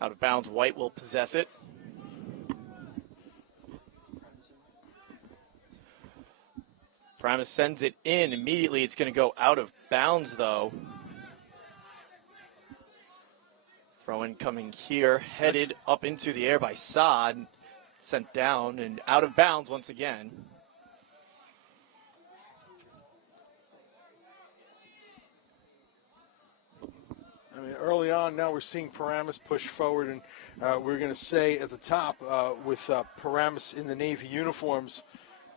Out of bounds, White will possess it. Paramus sends it in. Immediately it's going to go out of bounds, though. Throw-in coming here, headed up into the air by Saad. Sent down and out of bounds once again. I mean, early on now we're seeing Paramus push forward, and we're going to say at the top with Paramus in the navy uniforms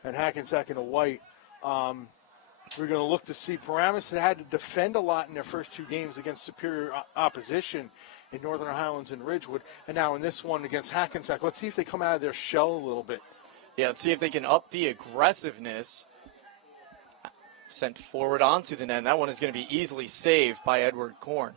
and Hackensack in the white, we're going to look to see Paramus had to defend a lot in their first two games against superior opposition in Northern Highlands and Ridgewood, and now in this one against Hackensack. Let's see if they come out of their shell a little bit. Yeah, let's see if they can up the aggressiveness. Sent forward onto the net. That one is going to be easily saved by Edward Korn.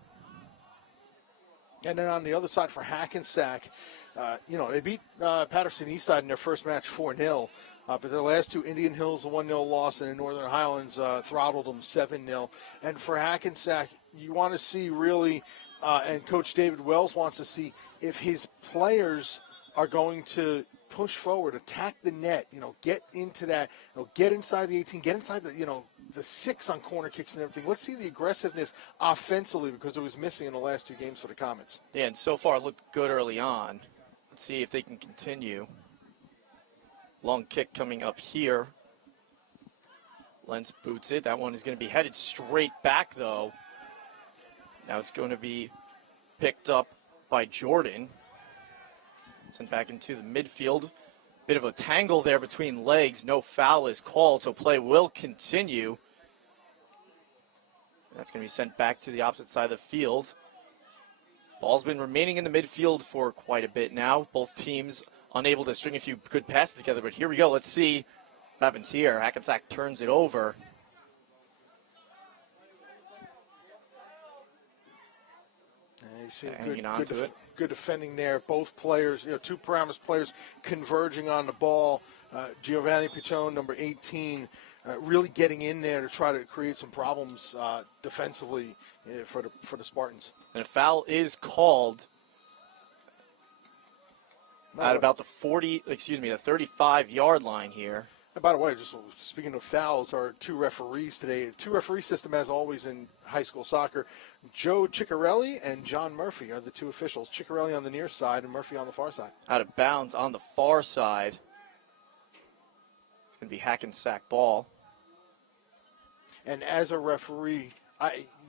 And then on the other side for Hackensack, they beat Patterson Eastside in their first match 4-0. But their last two, Indian Hills, a 1-0 loss, and in Northern Highlands throttled them 7-0. And for Hackensack, you want to see really, and Coach David Wells wants to see if his players are going to push forward, attack the net, get into that, get inside the 18, get inside the 6 on corner kicks and everything. Let's see the aggressiveness offensively because it was missing in the last two games for the Comets. Yeah, and so far looked good early on. Let's see if they can continue. Long kick coming up here. Lentz boots it. That one is going to be headed straight back, though. Now it's going to be picked up by Jordan. Sent back into the midfield. Bit of a tangle there between legs. No foul is called, so play will continue. That's going to be sent back to the opposite side of the field. Ball's been remaining in the midfield for quite a bit now. Both teams unable to string a few good passes together, but here we go. Let's see what happens here. Hackensack turns it over. You see good defending there. Both players, two Paramus players converging on the ball. Giovanni Pichon, number 18, really getting in there to try to create some problems defensively for the Spartans. And a foul is called at about the 35-yard line here. And by the way, just speaking of fouls, our two referees today, two-referee system as always in high school soccer. Joe Ciccarelli and John Murphy are the two officials. Ciccarelli on the near side and Murphy on the far side. Out of bounds on the far side. It's going to be Hackensack ball. And as a referee,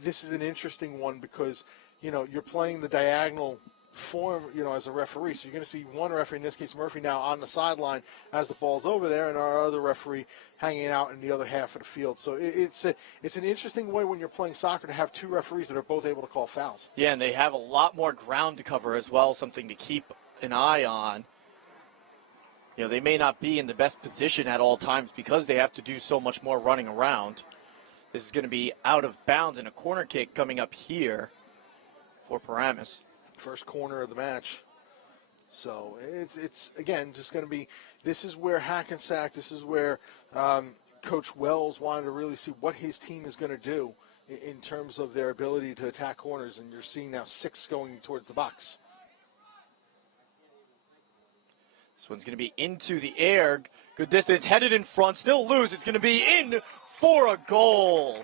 this is an interesting one because, you're playing the diagonal form, as a referee. So you're going to see one referee, in this case Murphy, now on the sideline as the ball's over there, and our other referee hanging out in the other half of the field. So it's an interesting way when you're playing soccer to have two referees that are both able to call fouls. Yeah, and they have a lot more ground to cover as well, something to keep an eye on. They may not be in the best position at all times because they have to do so much more running around. This is going to be out of bounds and a corner kick coming up here for Paramus. First corner of the match. So it's again just going to be, this is where Hackensack, this is where Coach Wells wanted to really see what his team is going to do in terms of their ability to attack corners, and you're seeing now 6 going towards the box. This one's going to be into the air, good distance, headed in front, still loose. It's going to be in for a goal.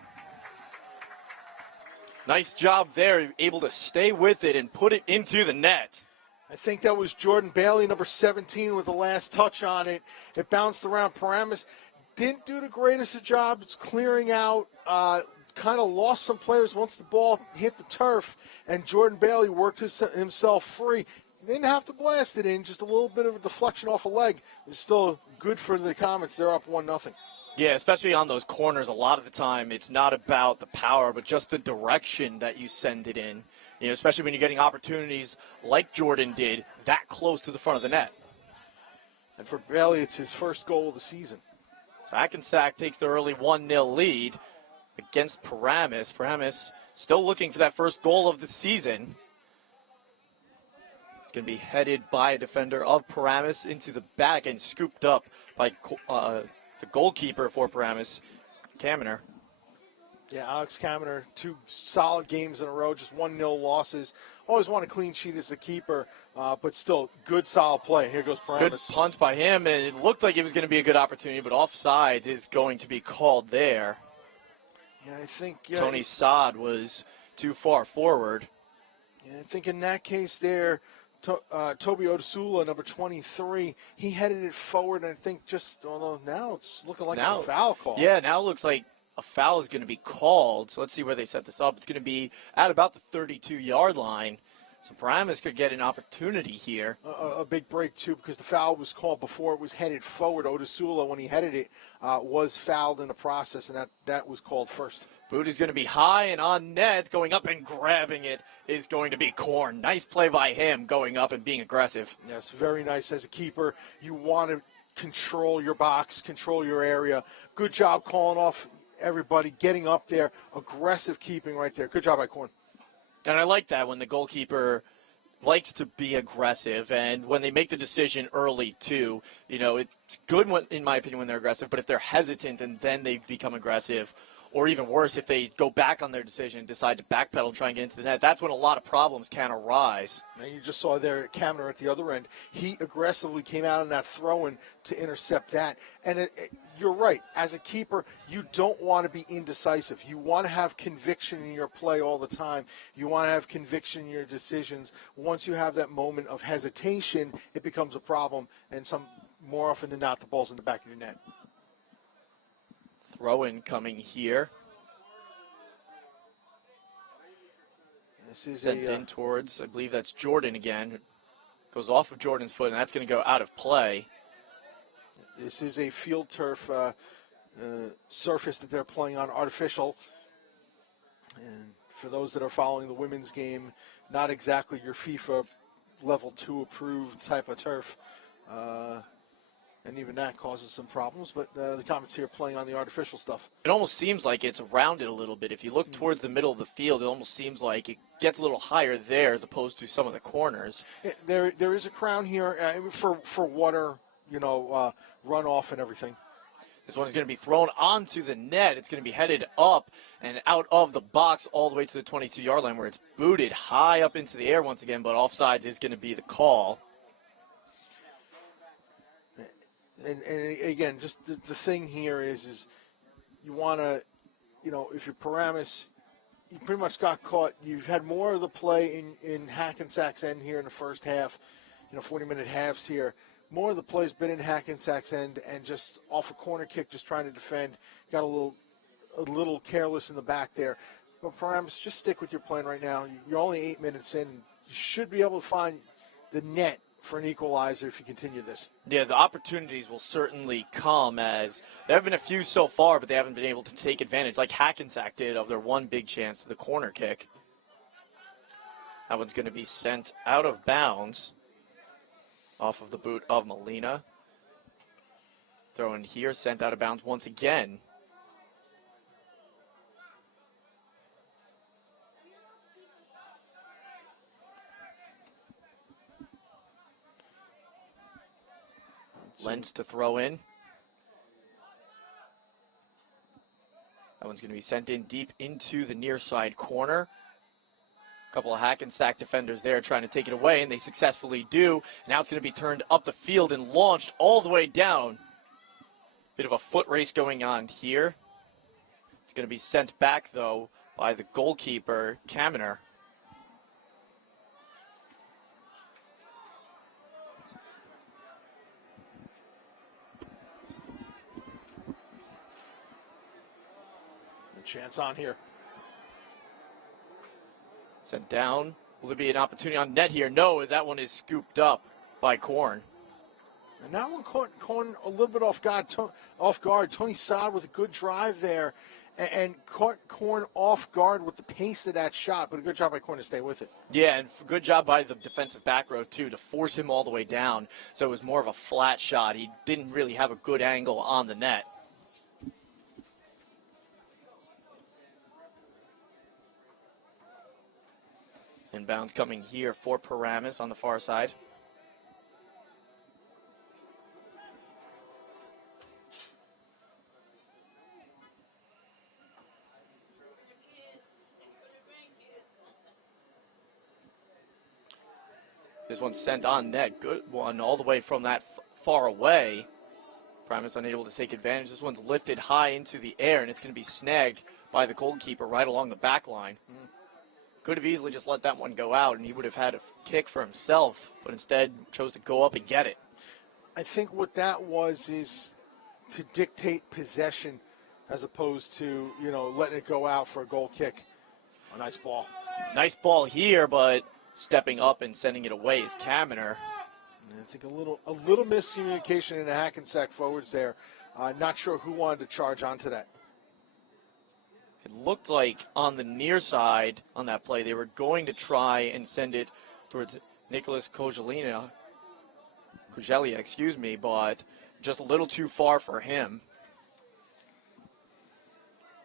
Nice job there, able to stay with it and put it into the net. I think that was Jordan Bailey, number 17, with the last touch on it. It bounced around. Paramus didn't do the greatest of job. It's clearing out, kind of lost some players once the ball hit the turf, and Jordan Bailey worked himself free. He didn't have to blast it in, just a little bit of a deflection off a leg. It's still good for the Comets. They're up 1-0. Yeah, especially on those corners, a lot of the time it's not about the power, but just the direction that you send it in. Especially when you're getting opportunities like Jordan did that close to the front of the net. And for Bailey, it's his first goal of the season. So Hackensack takes the early 1-0 lead against Paramus. Paramus still looking for that first goal of the season. It's going to be headed by a defender of Paramus into the back and scooped up by the goalkeeper for Paramus, Kaminer. Yeah, Alex Kaminer, 2 solid games in a row, just 1-0 losses. Always want a clean sheet as the keeper, but still good, solid play. Here goes Good Paramus. punt by him, and it looked like it was going to be a good opportunity, but offside is going to be called there. Yeah, I think Tony Saad was too far forward. Yeah, I think in that case there, Toby Odesula, number 23, he headed it forward, and I think although now it's looking like a foul call. Yeah, now it looks like a foul is going to be called. So let's see where they set this up. It's going to be at about the 32-yard line. So Paramus could get an opportunity here. A big break, too, because the foul was called before it was headed forward. Odesula, when he headed it, was fouled in the process, and that was called first. Boot is going to be high and on net. Going up and grabbing it is going to be Korn. Nice play by him, going up and being aggressive. Yes, very nice. As a keeper, you want to control your box, control your area. Good job calling off everybody, getting up there. Aggressive keeping right there. Good job by Korn. And I like that when the goalkeeper likes to be aggressive, and when they make the decision early, too. You know, it's good, in my opinion, when they're aggressive, but if they're hesitant and then they become aggressive, or even worse, if they go back on their decision and decide to backpedal and try and get into the net, that's when a lot of problems can arise. And you just saw there Kaminer at the other end. He aggressively came out on that throw-in to intercept that. And you're right. As a keeper, you don't want to be indecisive. You want to have conviction in your play all the time. You want to have conviction in your decisions. Once you have that moment of hesitation, it becomes a problem. And more often than not, the ball's in the back of your net. Throw-in coming here. This is sent in towards, I believe that's Jordan again. Goes off of Jordan's foot, and that's going to go out of play. This is a field turf surface that they're playing on, artificial. And for those that are following the women's game, not exactly your FIFA level 2 approved type of turf. And even that causes some problems, but the Comets here playing on the artificial stuff. It almost seems like it's rounded a little bit. If you look towards the middle of the field, it almost seems like it gets a little higher there as opposed to some of the corners. There is a crown here for water, runoff and everything. This one's going to be thrown onto the net. It's going to be headed up and out of the box all the way to the 22-yard line where it's booted high up into the air once again, but offsides is going to be the call. And again, just the thing here is you want to, if you're Paramus, you pretty much got caught. You've had more of the play in Hackensack's end here in the first half, 40-minute halves here. More of the play's been in Hackensack's end and just off a corner kick, just trying to defend. Got a little careless in the back there. But Paramus, just stick with your plan right now. You're only 8 minutes in. You should be able to find the net for an equalizer if you continue this. Yeah, the opportunities will certainly come, as there have been a few so far, but they haven't been able to take advantage, like Hackensack did of their one big chance, the corner kick. That one's going to be sent out of bounds off of the boot of Molina. Throw in here, sent out of bounds once again. Lentz to throw in. That one's going to be sent in deep into the near side corner. A couple of Hackensack defenders there trying to take it away, and they successfully do. Now it's going to be turned up the field and launched all the way down. Bit of a foot race going on here. It's going to be sent back, though, by the goalkeeper, Kaminer. Chance on here. Sent down. Will there be an opportunity on net here? No, as that one is scooped up by Korn. And that one caught Korn a little bit off guard. Tony Saad with a good drive there and caught Korn off guard with the pace of that shot, but a good job by Korn to stay with it. Yeah, and good job by the defensive back row, too, to force him all the way down. So it was more of a flat shot. He didn't really have a good angle on the net. Inbounds coming here for Paramus on the far side. This one's sent on net. Good one all the way from that far away. Paramus unable to take advantage. This one's lifted high into the air, and it's going to be snagged by the goalkeeper right along the back line. Could have easily just let that one go out, and he would have had a kick for himself, but instead chose to go up and get it. I think what that was is to dictate possession as opposed to, letting it go out for a goal kick. A nice ball. Nice ball here, but stepping up and sending it away is Kaminer. I think a little miscommunication in the Hackensack forwards there. Not sure who wanted to charge onto that. It looked like on the near side on that play, they were going to try and send it towards Nicholas Kozelia, but just a little too far for him.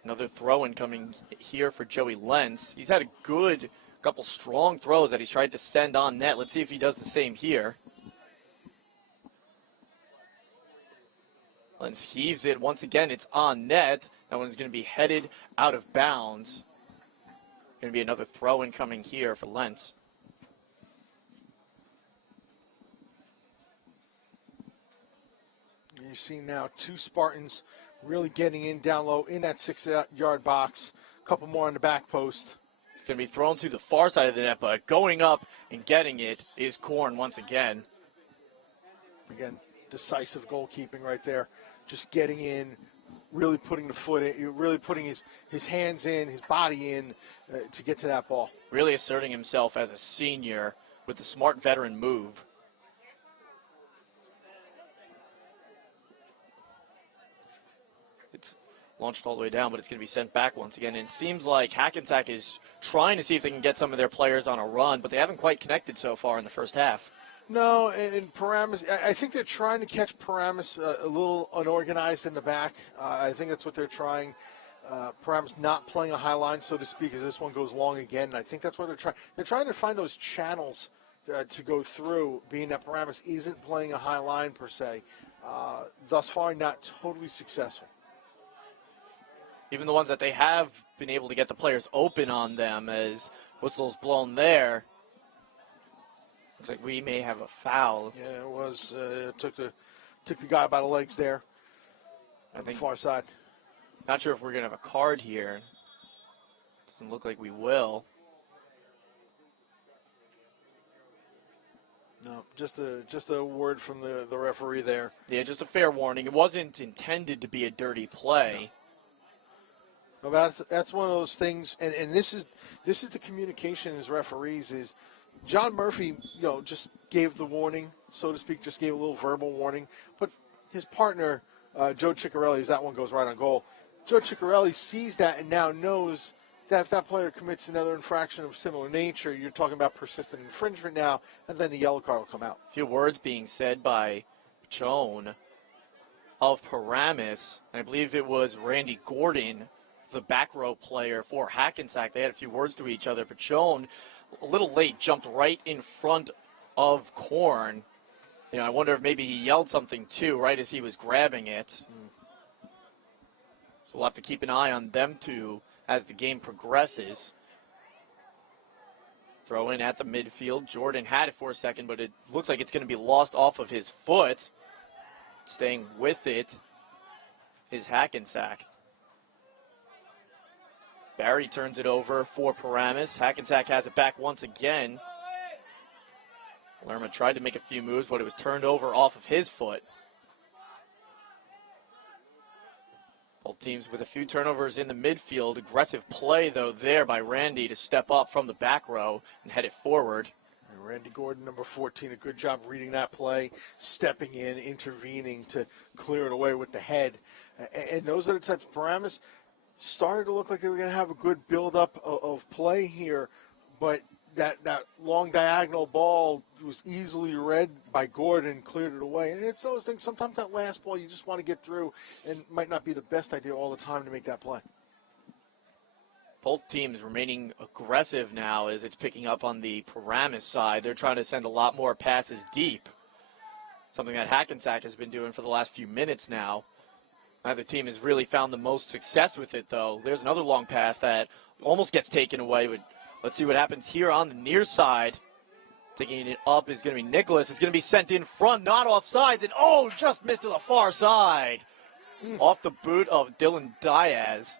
Another throw-in coming here for Joey Lentz. He's had a good couple strong throws that he's tried to send on net. Let's see if he does the same here. Lentz heaves it. Once again, it's on net. That one's going to be headed out of bounds. Going to be another throw-in coming here for Lentz. You see now two Spartans really getting in down low in that 6-yard box. A couple more on the back post. It's going to be thrown to the far side of the net, but going up and getting it is Korn once again. Again, decisive goalkeeping right there. Just getting in, really putting the foot in, really putting his hands in, his body in to get to that ball. Really asserting himself as a senior with the smart veteran move. It's launched all the way down, but it's going to be sent back once again. And it seems like Hackensack is trying to see if they can get some of their players on a run, but they haven't quite connected so far in the first half. No, and Paramus, I think they're trying to catch Paramus a little unorganized in the back. I think that's what they're trying. Paramus not playing a high line, so to speak, as this one goes long again. And I think that's what they're trying. They're trying to find those channels to go through, being that Paramus isn't playing a high line per se. Thus far, not totally successful. Even the ones that they have been able to get the players open on them as whistles blown there. Looks like we may have a foul. Yeah, it was. Took the guy by the legs there on the far side. Not sure if we're going to have a card here. Doesn't look like we will. No, just a word from the referee there. Yeah, just a fair warning. It wasn't intended to be a dirty play. No, but that's one of those things, and this is the communication as referees is. John Murphy, just gave the warning, so to speak, just gave a little verbal warning. But his partner, Joe Ciccarelli, as that one goes right on goal, Joe Ciccarelli sees that and now knows that if that player commits another infraction of similar nature, you're talking about persistent infringement now, and then the yellow card will come out. A few words being said by Joan of Paramus, and I believe it was Randy Gordon, the back row player for Hackensack. They had a few words to each other, but Joan, a little late, jumped right in front of Korn. I wonder if maybe he yelled something too right as he was grabbing it. So we'll have to keep an eye on them two as the game progresses. Throw in at the midfield. Jordan had it for a second, but it looks like it's going to be lost off of his foot. Staying with it is Hackensack. Barry turns it over for Paramus. Hackensack has it back once again. Lerma tried to make a few moves, but it was turned over off of his foot. Both teams with a few turnovers in the midfield. Aggressive play, though, there by Randy to step up from the back row and head it forward. And Randy Gordon, number 14, a good job reading that play, stepping in, intervening to clear it away with the head. And those are the types of Paramus. Started to look like they were going to have a good build-up of play here, but that long diagonal ball was easily read by Gordon, cleared it away. And it's those things, sometimes that last ball you just want to get through and might not be the best idea all the time to make that play. Both teams remaining aggressive now as it's picking up on the Paramus side. They're trying to send a lot more passes deep, something that Hackensack has been doing for the last few minutes now. Neither team has really found the most success with it, though. There's another long pass that almost gets taken away. But let's see what happens here on the near side. Taking it up is going to be Nicholas. It's going to be sent in front, not offsides, and oh, just missed to the far side. Off the boot of Dylan Diaz.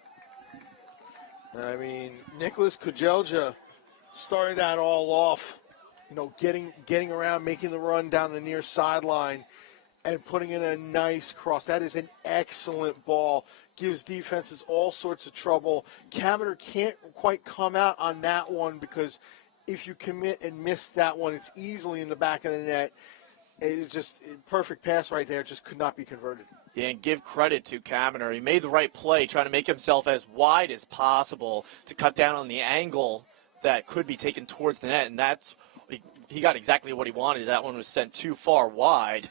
I mean, Nicholas Kujelja started that all off, getting around, making the run down the near sideline, and putting in a nice cross. That is an excellent ball. Gives defenses all sorts of trouble. Kaminer can't quite come out on that one because if you commit and miss that one, it's easily in the back of the net. It's just a perfect pass right there. Just could not be converted. Yeah, and give credit to Kaminer. He made the right play, trying to make himself as wide as possible to cut down on the angle that could be taken towards the net, and he got exactly what he wanted. That one was sent too far wide.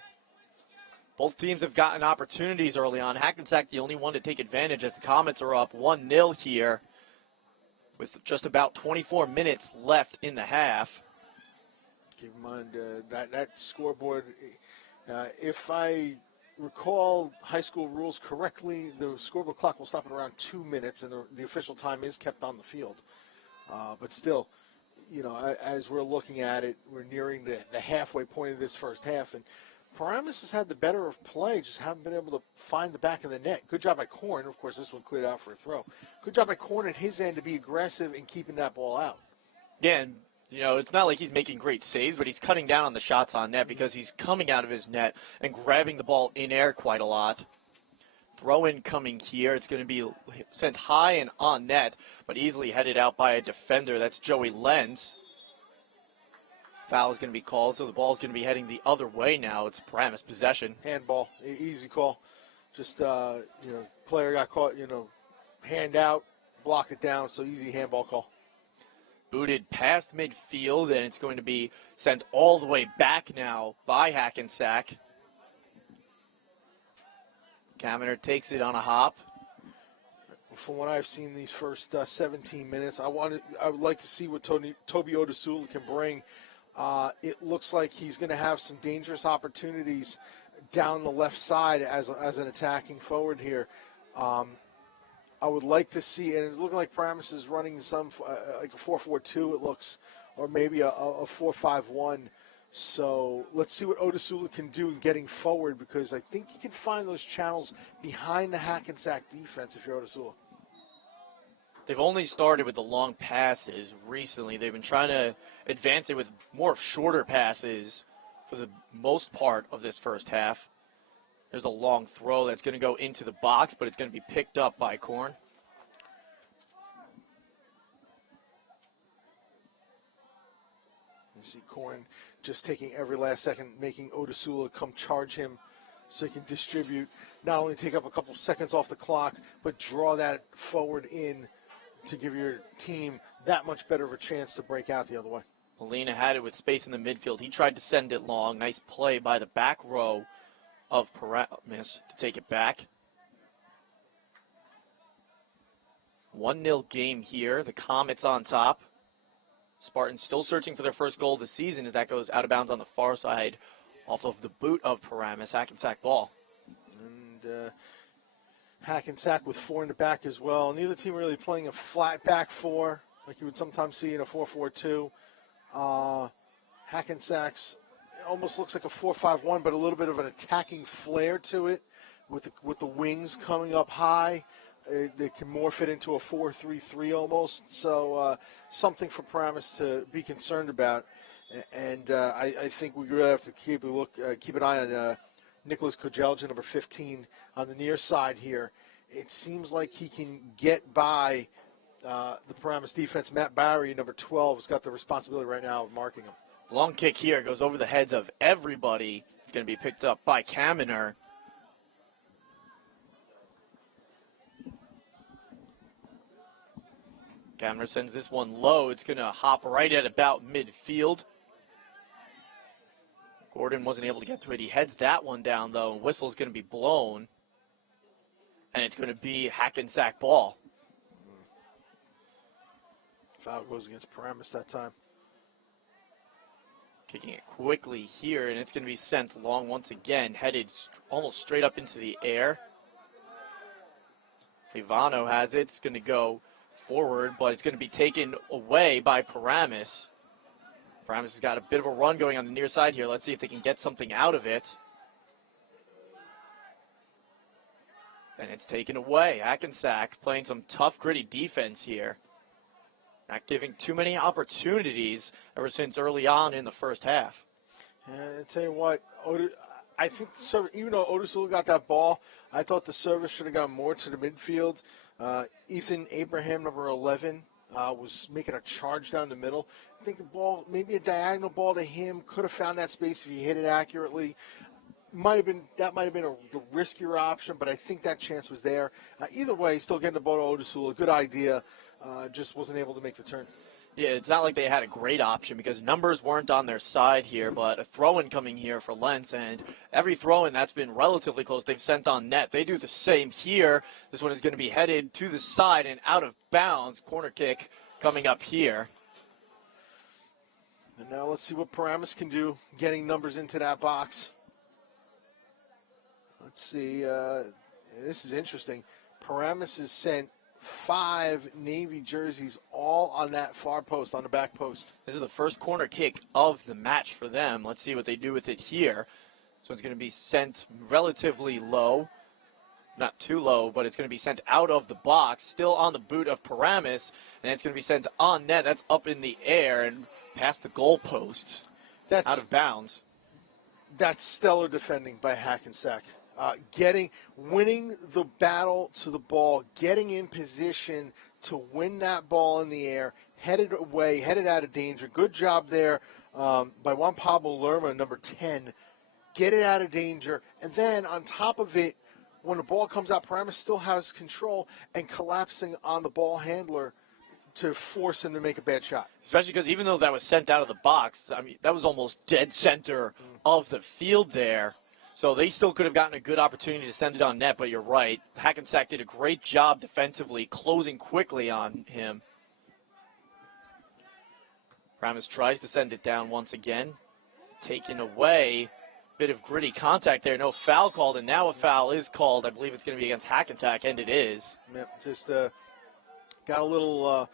Both teams have gotten opportunities early on. Hackensack the only one to take advantage as the Comets are up 1-0 here with just about 24 minutes left in the half. Keep in mind that scoreboard, if I recall high school rules correctly, the scoreboard clock will stop at around 2 minutes, and the official time is kept on the field. But still, as we're looking at it, we're nearing the halfway point of this first half, and Paramus has had the better of play, just haven't been able to find the back of the net. Good job by Korn. Of course, this one cleared out for a throw. Good job by Korn at his end to be aggressive in keeping that ball out. Yeah, and, it's not like he's making great saves, but he's cutting down on the shots on net because he's coming out of his net and grabbing the ball in air quite a lot. Throw-in coming here. It's going to be sent high and on net, but easily headed out by a defender. That's Joey Lenz. Foul is going to be called, so the ball is going to be heading the other way now. It's Paramus possession. Handball, easy call. Just, player got caught, hand out, blocked it down, so easy handball call. Booted past midfield, and it's going to be sent all the way back now by Hackensack. Kaminer takes it on a hop. From what I've seen these first 17 minutes, I would like to see what Toby Odesula can bring. It looks like he's going to have some dangerous opportunities down the left side as an attacking forward here. I would like to see, and it's looking like Paramus is running some like a 4-4-2, it looks, or maybe a 4-5-1. So let's see what Odesula can do in getting forward, because I think he can find those channels behind the Hackensack defense if you're Odesula. They've only started with the long passes recently. They've been trying to advance it with more shorter passes for the most part of this first half. There's a long throw that's going to go into the box, but it's going to be picked up by Korn. You see Korn just taking every last second, making Odesula come charge him so he can distribute, not only take up a couple seconds off the clock, but draw that forward in to give your team that much better of a chance to break out the other way. Molina had it with space in the midfield. He tried to send it long. Nice play by the back row of Paramus to take it back. 1-0 game here. The Comets on top. Spartans still searching for their first goal of the season as that goes out of bounds on the far side off of the boot of Paramus. Hackensack ball. And Hackensack with 4 in the back as well. Neither team really playing a flat back 4 like you would sometimes see in a 4-4-2. Hackensack's almost looks like a 4-5-1, but a little bit of an attacking flair to it with the wings coming up high. They can morph it into a 4-3-3 almost. So something for Paramus to be concerned about. And I think we really have to keep an eye on Nicholas Kujelja, number 15, on the near side here. It seems like he can get by the Paramus defense. Matt Barry, number 12, has got the responsibility right now of marking him. Long kick here goes over the heads of everybody. It's going to be picked up by Kaminer. Kaminer sends this one low. It's going to hop right at about midfield. Gordon wasn't able to get to it. He heads that one down, though, and whistle's going to be blown. And it's going to be Hackensack ball. Foul goes against Paramus that time. Kicking it quickly here, and it's going to be sent long once again, headed almost straight up into the air. Ivano has it. It's going to go forward, but it's going to be taken away by Paramus. Paramus has got a bit of a run going on the near side here. Let's see if they can get something out of it. And it's taken away. Hackensack playing some tough, gritty defense here. Not giving too many opportunities ever since early on in the first half. I tell you what, I think the service, even though Odesulu got that ball, I thought the service should have gone more to the midfield. Ethan Abraham, number 11, was making a charge down the middle. I think the ball, maybe a diagonal ball to him, could have found that space if he hit it accurately. That might have been the riskier option, but I think that chance was there. Either way, still getting the ball to Odesulu, a good idea. Just wasn't able to make the turn. Yeah, it's not like they had a great option because numbers weren't on their side here, but a throw-in coming here for Lentz, and every throw-in that's been relatively close, they've sent on net. They do the same here. This one is going to be headed to the side and out of bounds. Corner kick coming up here. And now let's see what Paramus can do, getting numbers into that box. Let's see. This is interesting. Paramus has sent 5 Navy jerseys all on that far post, on the back post. This is the first corner kick of the match for them. Let's see what they do with it here. So it's going to be sent relatively low. Not too low, but it's going to be sent out of the box, still on the boot of Paramus, and it's going to be sent on net. That's up in the air and past the goal posts. That's out of bounds. That's stellar defending by Hackensack. Winning the battle to the ball, getting in position to win that ball in the air, headed away, headed out of danger. Good job there by Juan Pablo Lerma, number 10. Get it out of danger. And then on top of it, when the ball comes out, Paramus still has control and collapsing on the ball handler to force him to make a bad shot. Especially because even though that was sent out of the box, I mean, that was almost dead center of the field there. So they still could have gotten a good opportunity to send it on net, but you're right. Hackensack did a great job defensively, closing quickly on him. Paramus tries to send it down once again. Taken away. Bit of gritty contact there. No foul called, and now a foul is called. I believe it's going to be against Hackensack, and it is. Yep, just got a little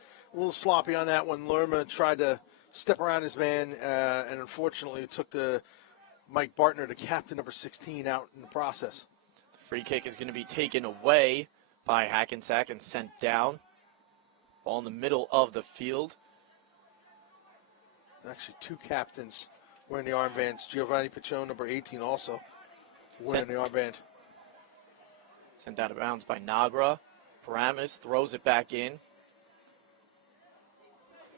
sloppy on that one. Lerma tried to step around his man, and unfortunately it took the Mike Bartner, the captain, number 16, out in the process. The free kick is going to be taken away by Hackensack and sent down. Ball in the middle of the field. Actually, 2 captains wearing the armbands. Giovanni Piccione, number 18, also wearing the armband. Sent out of bounds by Nagra. Paramus throws it back in.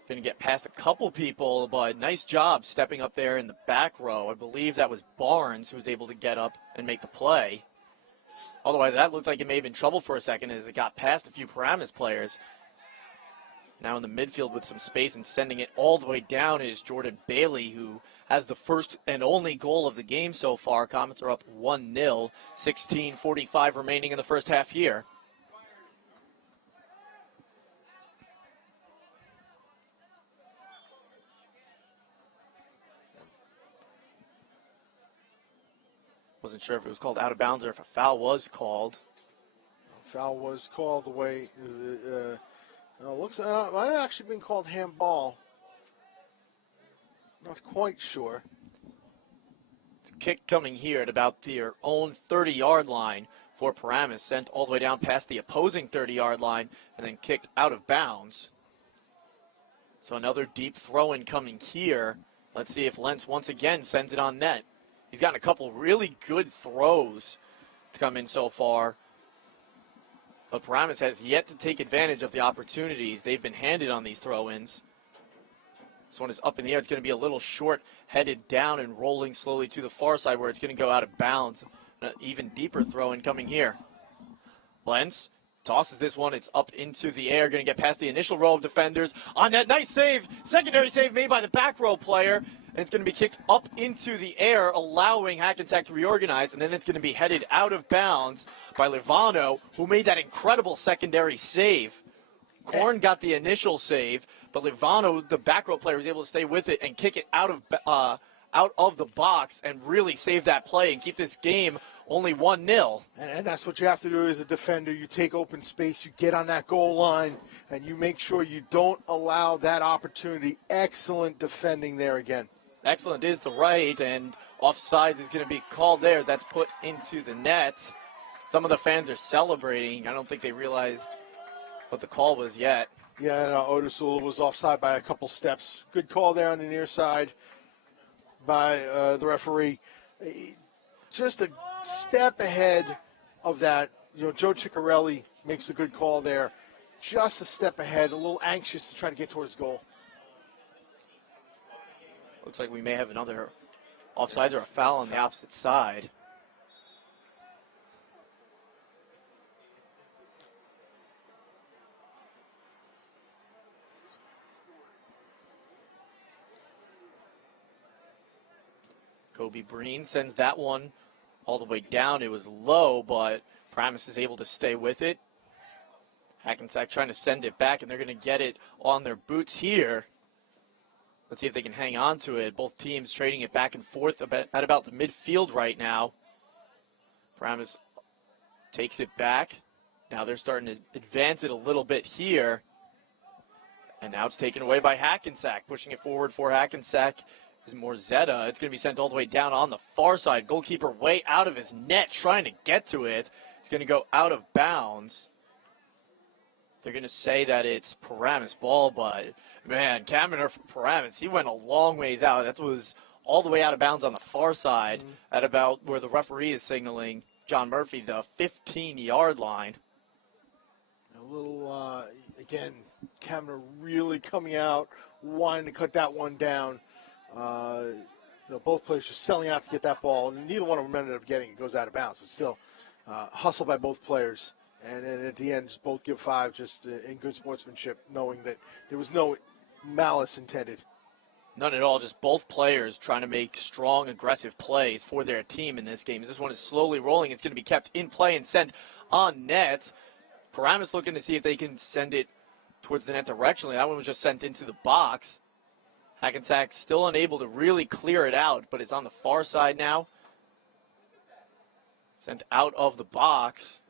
Going to get past a couple people, but nice job stepping up there in the back row. I believe that was Barnes who was able to get up and make the play. Otherwise, that looked like it may have been trouble for a second as it got past a few Paramus players. Now in the midfield with some space and sending it all the way down is Jordan Bailey, who has the first and only goal of the game so far. Comets are up 1-0, 16:45 remaining in the first half here. Wasn't sure if it was called out of bounds or if a foul was called. Foul was called the way looks. Might have actually been called handball. Not quite sure. It's a kick coming here at about their own 30-yard line for Paramus, sent all the way down past the opposing 30-yard line and then kicked out of bounds. So another deep throw-in coming here. Let's see if Lentz once again sends it on net. He's gotten a couple really good throws to come in so far. But Paramus has yet to take advantage of the opportunities they've been handed on these throw-ins. This one is up in the air. It's going to be a little short, headed down and rolling slowly to the far side where it's going to go out of bounds. An even deeper throw-in coming here. Lentz tosses this one. It's up into the air. Going to get past the initial row of defenders. On that nice save. Secondary save made by the back row player. And it's going to be kicked up into the air, allowing Hackensack to reorganize. And then it's going to be headed out of bounds by Livano, who made that incredible secondary save. Korn got the initial save, but Livano, the back row player, was able to stay with it and kick it out out of the box and really save that play and keep this game only 1-0. And that's what you have to do as a defender. You take open space, you get on that goal line, and you make sure you don't allow that opportunity. Excellent defending there again. Excellent is the right, and offsides is going to be called there. That's put into the net. Some of the fans are celebrating. I don't think they realized what the call was yet. Yeah, and Odesula was offside by a couple steps. Good call there on the near side by the referee. Just a step ahead of that. Joe Ciccarelli makes a good call there. Just a step ahead, a little anxious to try to get towards goal. Looks like we may have another offsides or a foul on the opposite side. Kobe Breen sends that one all the way down. It was low, but Paramus is able to stay with it. Hackensack trying to send it back, and they're going to get it on their boots here. Let's see if they can hang on to it. Both teams trading it back and forth at about the midfield right now. Paramus takes it back. Now they're starting to advance it a little bit here. And now it's taken away by Hackensack. Pushing it forward for Hackensack is Morzetta. It's going to be sent all the way down on the far side. Goalkeeper way out of his net trying to get to it. It's going to go out of bounds. They're going to say that it's Paramus ball, but, man, Kaminer from Paramus, he went a long ways out. That was all the way out of bounds on the far side at about where the referee is signaling John Murphy, the 15-yard line. A little, again, Kaminer really coming out, wanting to cut that one down. Both players just selling out to get that ball, and neither one of them ended up getting it. It goes out of bounds, but still, hustle by both players. And then at the end, just both give 5 just in good sportsmanship, knowing that there was no malice intended. None at all, just both players trying to make strong, aggressive plays for their team in this game. This one is slowly rolling. It's going to be kept in play and sent on net. Paramus looking to see if they can send it towards the net directionally. That one was just sent into the box. Hackensack still unable to really clear it out, but it's on the far side now. Sent out of the box.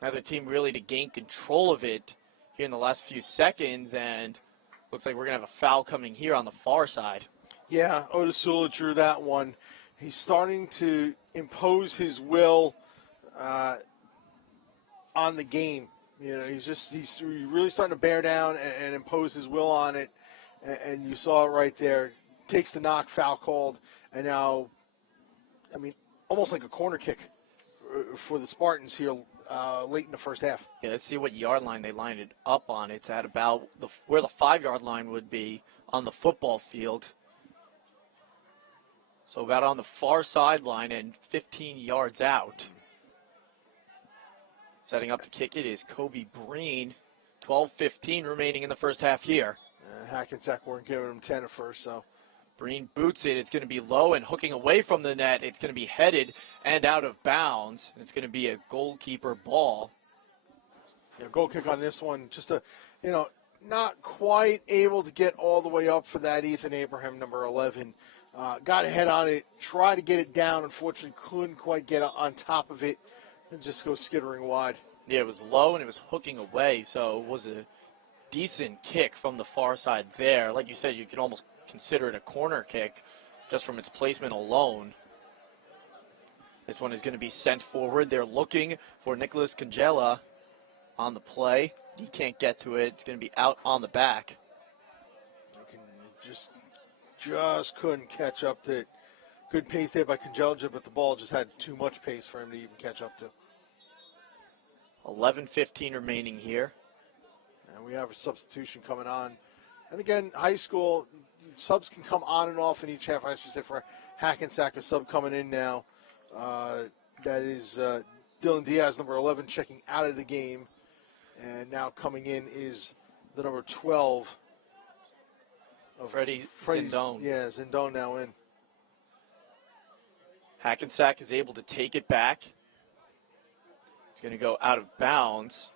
Another team really to gain control of it here in the last few seconds, and looks like we're going to have a foul coming here on the far side. Yeah, Odesula drew that one. He's starting to impose his will on the game. He's really starting to bear down and impose his will on it, and you saw it right there. Takes the knock, foul called, and now, almost like a corner kick for the Spartans here. Late in the first half. Yeah, let's see what yard line they lined it up on. It's at about where the 5-yard line would be on the football field. So about on the far sideline and 15 yards out. Setting up to kick it is Kobe Breen. 12-15 remaining in the first half here. Hackensack weren't giving him 10 at first, so. Breen boots it. It's going to be low and hooking away from the net. It's going to be headed and out of bounds. It's going to be a goalkeeper ball. Yeah, goal kick on this one. Just not quite able to get all the way up for that Ethan Abraham, number 11. Got ahead on it, tried to get it down. Unfortunately, couldn't quite get on top of it and just go skittering wide. Yeah, it was low and it was hooking away, so it was a decent kick from the far side there. Like you said, you could almost consider it a corner kick just from its placement alone. This one is going to be sent forward. They're looking for Nicholas Congela on the play. He can't get to it. It's going to be out on the back. Just couldn't catch up to it. Good pace there by Congela, but the ball just had too much pace for him to even catch up to. 11:15 remaining here. And we have a substitution coming on. And again, high school, subs can come on and off in each half. I should say for Hackensack, a sub coming in now. That is Dylan Diaz, number 11, checking out of the game. And now coming in is the number 12. Freddie Zindone. Yeah, Zindone now in. Hackensack is able to take it back. It's going to go out of bounds.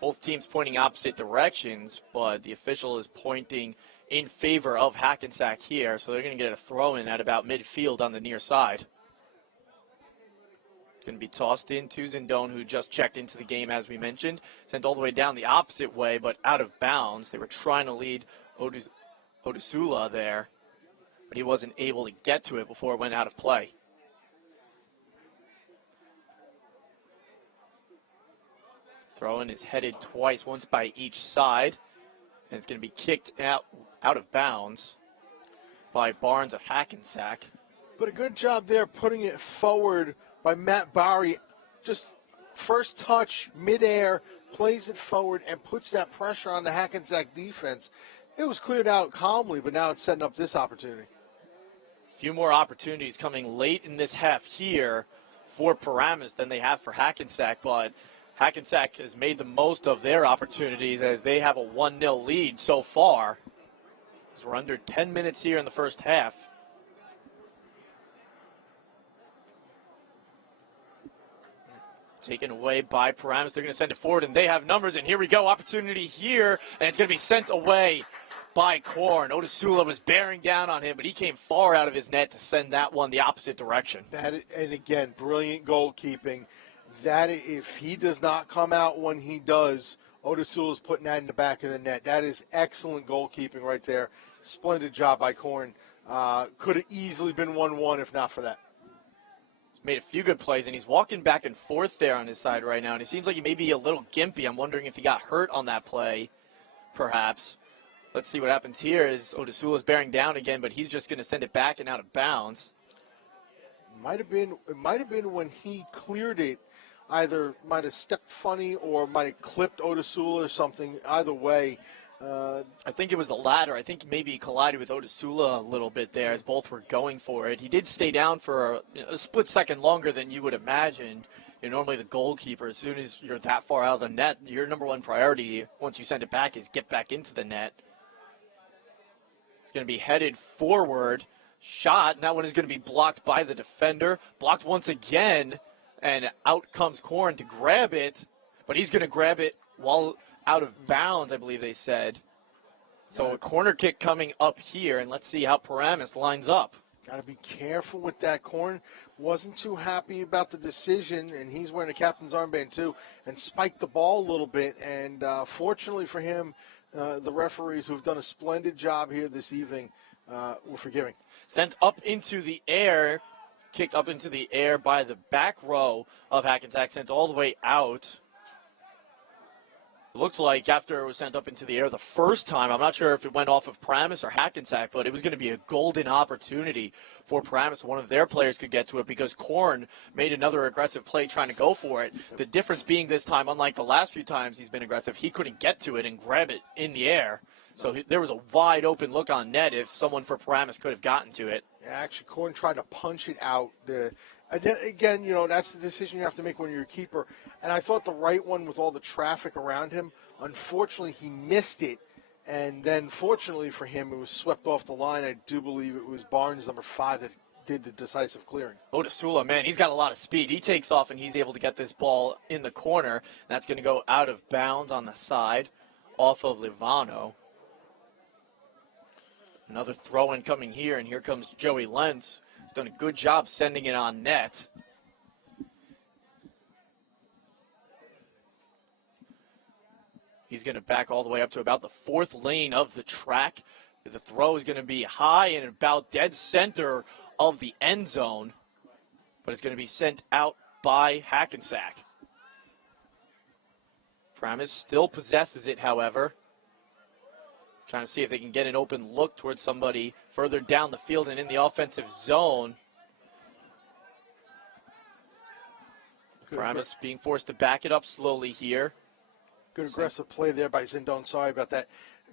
Both teams pointing opposite directions, but the official is pointing in favor of Hackensack here, so they're going to get a throw in at about midfield on the near side. Going to be tossed in to Zindone, who just checked into the game, as we mentioned. Sent all the way down the opposite way, but out of bounds. They were trying to lead Odusula there, but he wasn't able to get to it before it went out of play. Throw-in is headed twice, once by each side, and it's going to be kicked out of bounds by Barnes of Hackensack. But a good job there putting it forward by Matt Bowery. Just first touch, midair, plays it forward and puts that pressure on the Hackensack defense. It was cleared out calmly, but now it's setting up this opportunity. A few more opportunities coming late in this half here for Paramus than they have for Hackensack, but Hackensack has made the most of their opportunities as they have a 1-0 lead so far. As we're under 10 minutes here in the first half. Taken away by Paramus. They're going to send it forward, and they have numbers. And here we go. Opportunity here, and it's going to be sent away by Korn. Odusula was bearing down on him, but he came far out of his net to send that one the opposite direction. And again, brilliant goalkeeping. That if he does not come out when he does, Odusula's putting that in the back of the net. That is excellent goalkeeping right there. Splendid job by Korn. Could have easily been 1-1 if not for that. Made a few good plays, and he's walking back and forth there on his side right now, and it seems like he may be a little gimpy. I'm wondering if he got hurt on that play, perhaps. Let's see what happens here as Odusula's bearing down again, but he's just going to send it back and out of bounds. It might have been when he cleared it, either might have stepped funny or might have clipped Odusula or something. Either way. I think it was the latter. I think maybe he collided with Odusula a little bit there as both were going for it. He did stay down for a split second longer than you would imagine. Normally the goalkeeper, as soon as you're that far out of the net, your number one priority once you send it back is get back into the net. It's going to be headed forward. Shot. And that one is going to be blocked by the defender. Blocked once again. And out comes Korn to grab it. But he's going to grab it while out of bounds, I believe they said. So a corner kick coming up here, and let's see how Paramus lines up. Got to be careful with that. Korn wasn't too happy about the decision, and he's wearing a captain's armband too, and spiked the ball a little bit. And fortunately for him, the referees who've done a splendid job here this evening were forgiving. Sent up into the air, kicked up into the air by the back row of Hackensack, sent all the way out. It looked like after it was sent up into the air the first time, I'm not sure if it went off of Paramus or Hackensack, but it was going to be a golden opportunity for Paramus. One of their players could get to it because Korn made another aggressive play trying to go for it. The difference being this time, unlike the last few times he's been aggressive, he couldn't get to it and grab it in the air. So there was a wide open look on net if someone for Paramus could have gotten to it. Yeah, actually, Korn tried to punch it out. Again, that's the decision you have to make when you're a keeper. And I thought the right one with all the traffic around him. Unfortunately, he missed it. And then, fortunately for him, it was swept off the line. I do believe it was Barnes, number 5, that did the decisive clearing. Odusula, man, he's got a lot of speed. He takes off, and he's able to get this ball in the corner. That's going to go out of bounds on the side off of Livano. Another throw-in coming here, and here comes Joey Lentz. He's done a good job sending it on net. He's going to back all the way up to about the 4th lane of the track. The throw is going to be high and about dead center of the end zone, but it's going to be sent out by Hackensack. Paramus still possesses it, however. Trying to see if they can get an open look towards somebody further down the field and in the offensive zone. Paramus being forced to back it up slowly here. Good aggressive play there by Zindone. Sorry about that.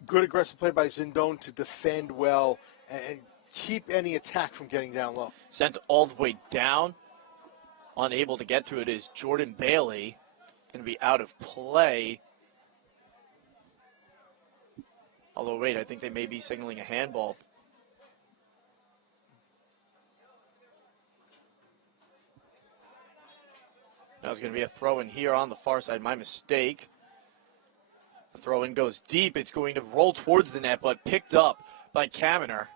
Good aggressive play by Zindone to defend well and keep any attack from getting down low. Sent all the way down. Unable to get to it is Jordan Bailey. Going to be out of play. Although, wait, I think they may be signaling a handball. Now it's going to be a throw-in here on the far side. My mistake. The throw-in goes deep. It's going to roll towards the net, but picked up by Kaminer.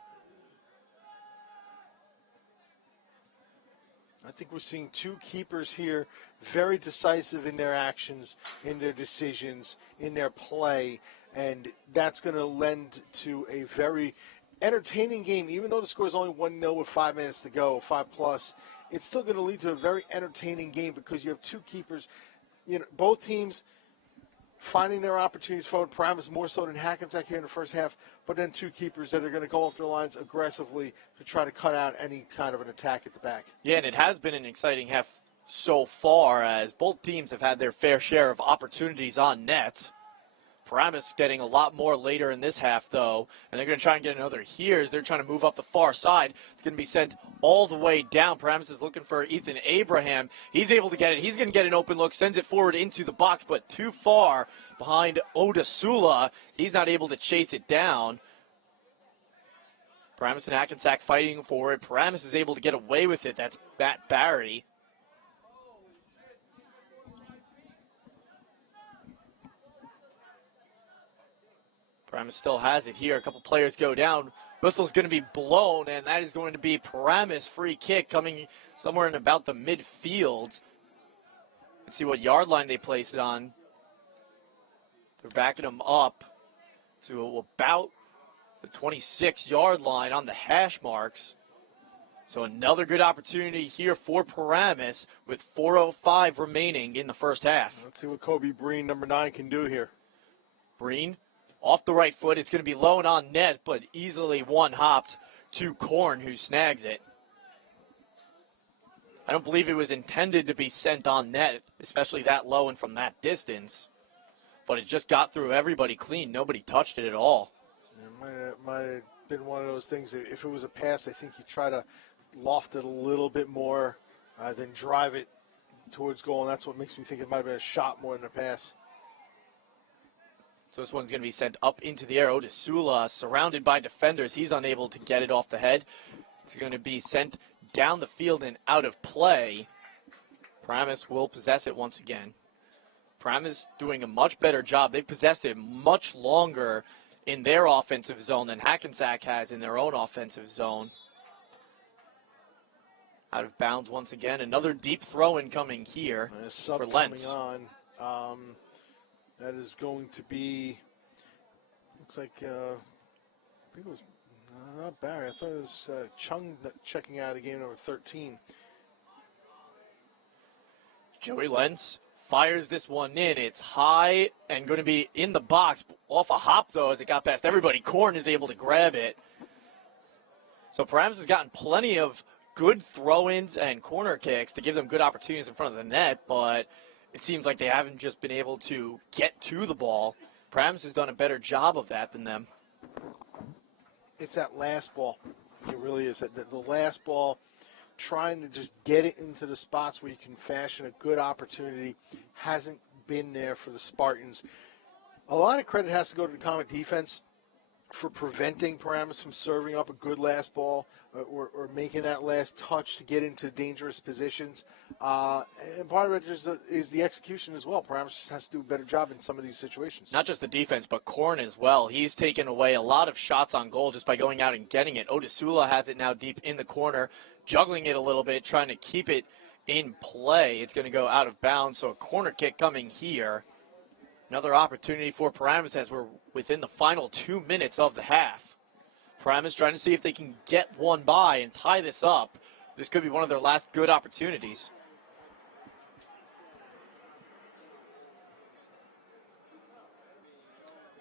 I think we're seeing two keepers here, very decisive in their actions, in their decisions, in their play, and that's going to lend to a very entertaining game. Even though the score is only 1-0 with 5 minutes to go, 5+, it's still going to lead to a very entertaining game because you have two keepers. You know, both teams finding their opportunities forward. Paramus more so than Hackensack here in the first half, but then two keepers that are going to go off their lines aggressively to try to cut out any kind of an attack at the back. Yeah, and it has been an exciting half so far as both teams have had their fair share of opportunities on net. Paramus getting a lot more later in this half, though, and they're going to try and get another here as they're trying to move up the far side. It's going to be sent all the way down. Paramus is looking for Ethan Abraham. He's able to get it. He's going to get an open look, sends it forward into the box, but too far behind Odasula. He's not able to chase it down. Paramus and Hackensack fighting for it. Paramus is able to get away with it. That's Matt Barry. Paramus still has it here. A couple players go down. Whistle's going to be blown, and that is going to be Paramus free kick coming somewhere in about the midfield. Let's see what yard line they place it on. They're backing them up to about the 26-yard line on the hash marks. So another good opportunity here for Paramus with 4:05 remaining in the first half. Let's see what Kobe Breen, number 9, can do here. Breen off the right foot. It's going to be low and on net, but easily one-hopped to Korn, who snags it. I don't believe it was intended to be sent on net, especially that low and from that distance. But it just got through everybody clean. Nobody touched it at all. It might have been one of those things. If it was a pass, I think you try to loft it a little bit more, then drive it towards goal, and that's what makes me think it might have been a shot more than a pass. So this one's going to be sent up into the air. Odasula surrounded by defenders. He's unable to get it off the head. It's going to be sent down the field and out of play. Paramus will possess it once again. Paramus doing a much better job. They've possessed it much longer in their offensive zone than Hackensack has in their own offensive zone. Out of bounds once again. Another deep throw incoming here for Lentz. Coming on. That is going to be, looks like, I think it was not Barry. I thought it was Chung checking out of game number 13. Joey Lentz fires this one in. It's high and going to be in the box. Off a hop, though, as it got past everybody. Korn is able to grab it. So Paramus has gotten plenty of good throw-ins and corner kicks to give them good opportunities in front of the net, but it seems like they haven't just been able to get to the ball. Paramus has done a better job of that than them. It's that last ball. It really is. The last ball, trying to just get it into the spots where you can fashion a good opportunity, hasn't been there for the Spartans. A lot of credit has to go to the Comet defense for preventing Paramus from serving up a good last ball or making that last touch to get into dangerous positions. And part of it is the execution as well. Paramus just has to do a better job in some of these situations. Not just the defense, but Korn as well. He's taken away a lot of shots on goal just by going out and getting it. Odasula has it now deep in the corner, juggling it a little bit, trying to keep it in play. It's going to go out of bounds, so a corner kick coming here. Another opportunity for Paramus as we're within the final 2 minutes of the half. Paramus trying to see if they can get one by and tie this up. This could be one of their last good opportunities.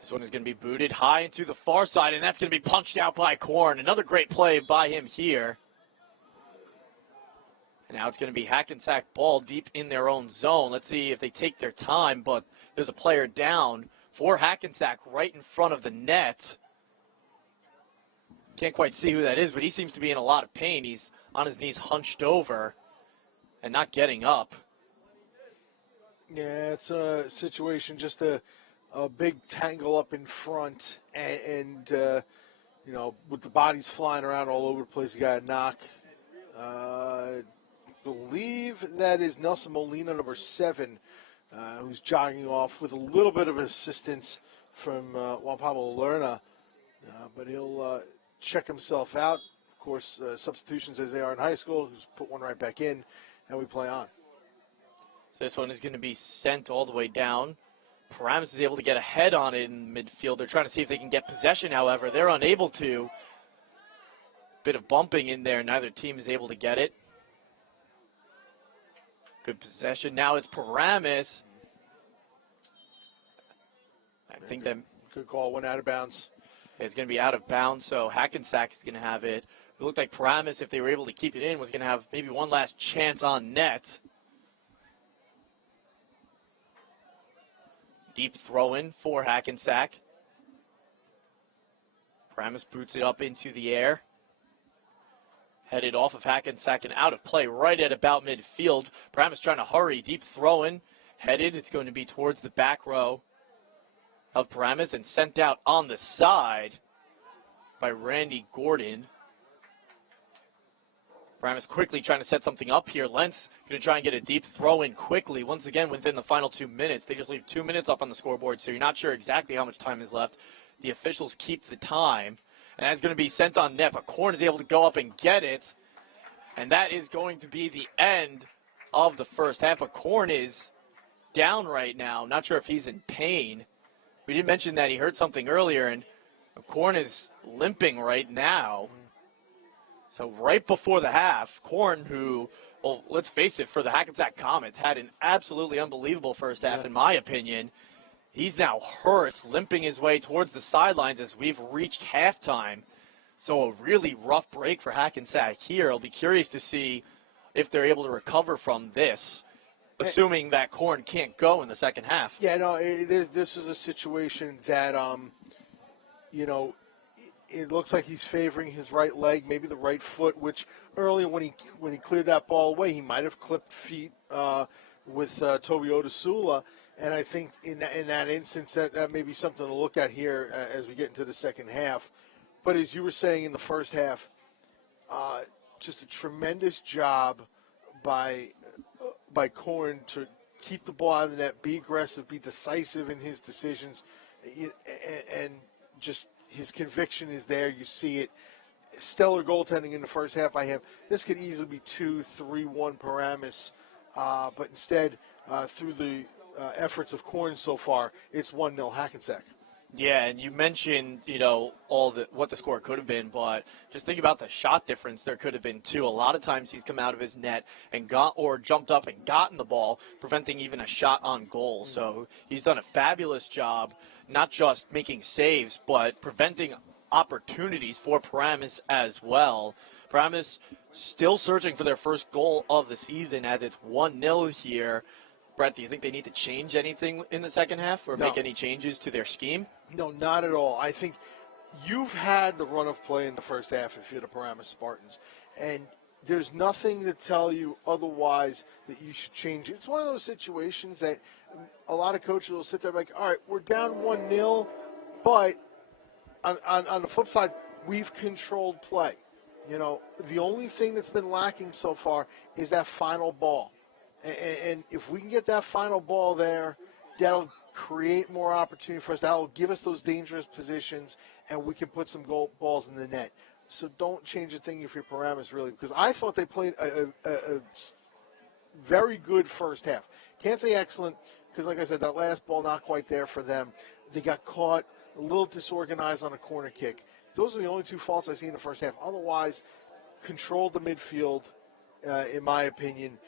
This one is going to be booted high into the far side, and that's going to be punched out by Korn. Another great play by him here. And now it's going to be Hackensack ball deep in their own zone. Let's see if they take their time, but there's a player down for Hackensack right in front of the net. Can't quite see who that is, but he seems to be in a lot of pain. He's on his knees hunched over and not getting up. Yeah, it's a situation, just a big tangle up in front, and with the bodies flying around all over the place, you got a knock. I believe that is Nelson Molina, number 7, who's jogging off with a little bit of assistance from Juan Pablo Lerna. But he'll check himself out. Of course, substitutions as they are in high school, just put one right back in, and we play on. So this one is going to be sent all the way down. Paramus is able to get ahead on it in midfield. They're trying to see if they can get possession, however. They're unable to. Bit of bumping in there. Neither team is able to get it. Good possession. Now it's Paramus. I think that good call. Went out of bounds. It's going to be out of bounds, so Hackensack is going to have it. It looked like Paramus, if they were able to keep it in, was going to have maybe one last chance on net. Deep throw-in for Hackensack. Paramus boots it up into the air. Headed off of Hackensack and out of play right at about midfield. Paramus trying to hurry. Deep throw-in. Headed. It's going to be towards the back row of Paramus and sent out on the side by Randy Gordon. Paramus quickly trying to set something up here. Lentz going to try and get a deep throw in quickly. Once again, within the final 2 minutes. They just leave 2 minutes up on the scoreboard, so you're not sure exactly how much time is left. The officials keep the time. And that's going to be sent on net, but Korn is able to go up and get it. And that is going to be the end of the first half. But Korn is down right now. Not sure if he's in pain. We did mention that he hurt something earlier, and Korn is limping right now. So right before the half, Korn, who, well, let's face it, for the Hackensack Comets, had an absolutely unbelievable first half, in my opinion. He's now hurt, limping his way towards the sidelines as we've reached halftime. So a really rough break for Hackensack here. I'll be curious to see if they're able to recover from this, assuming that Korn can't go in the second half. Yeah, no, this was a situation that, it looks like he's favoring his right leg, maybe the right foot, which earlier when he cleared that ball away, he might have clipped feet with Toby Odesula. And I think in that instance, that may be something to look at here as we get into the second half. But as you were saying in the first half, just a tremendous job by Korn to keep the ball out of the net, be aggressive, be decisive in his decisions, and just his conviction is there. You see it. Stellar goaltending in the first half by him. This could easily be 2-3-1 Paramus, but instead, through the efforts of Korn so far, it's 1-0 Hackensack. Yeah, and you mentioned, what the score could have been, but just think about the shot difference there could have been, too. A lot of times he's come out of his net and jumped up and gotten the ball, preventing even a shot on goal. So he's done a fabulous job, not just making saves, but preventing opportunities for Paramus as well. Paramus still searching for their first goal of the season as it's 1-0 here. Brett, do you think they need to change anything in the second half or make any changes to their scheme? No, not at all. I think you've had the run of play in the first half if you're the Paramus Spartans, and there's nothing to tell you otherwise that you should change it. It's one of those situations that a lot of coaches will sit there like, all right, we're down 1-0, but on the flip side, we've controlled play. The only thing that's been lacking so far is that final ball. And if we can get that final ball there, that'll create more opportunity for us. That'll give us those dangerous positions, and we can put some balls in the net. So don't change a thing if you're Paramus, really, because I thought they played a very good first half. Can't say excellent, because like I said, that last ball not quite there for them. They got caught a little disorganized on a corner kick. Those are the only two faults I see in the first half. Otherwise, controlled the midfield, in my opinion,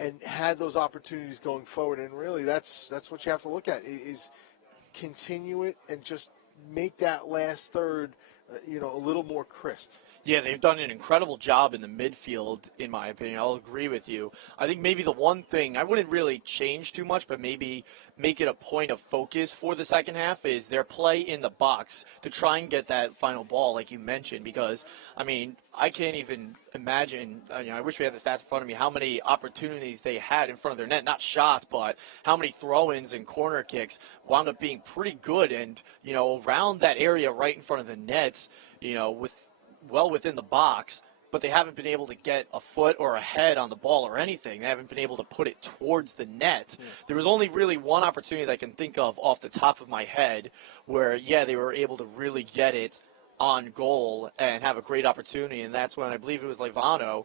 and had those opportunities going forward. And really, that's what you have to look at, is continue it and just make that last third, a little more crisp. Yeah, they've done an incredible job in the midfield, in my opinion. I'll agree with you. I think maybe the one thing, I wouldn't really change too much, but maybe make it a point of focus for the second half is their play in the box to try and get that final ball, like you mentioned, because, I can't even imagine, I wish we had the stats in front of me, how many opportunities they had in front of their net, not shots, but how many throw-ins and corner kicks wound up being pretty good, and, around that area right in front of the nets, within the box, but they haven't been able to get a foot or a head on the ball or anything. They haven't been able to put it towards the net. Yeah. There was only really one opportunity that I can think of off the top of my head where, they were able to really get it on goal and have a great opportunity, and that's when I believe it was Levano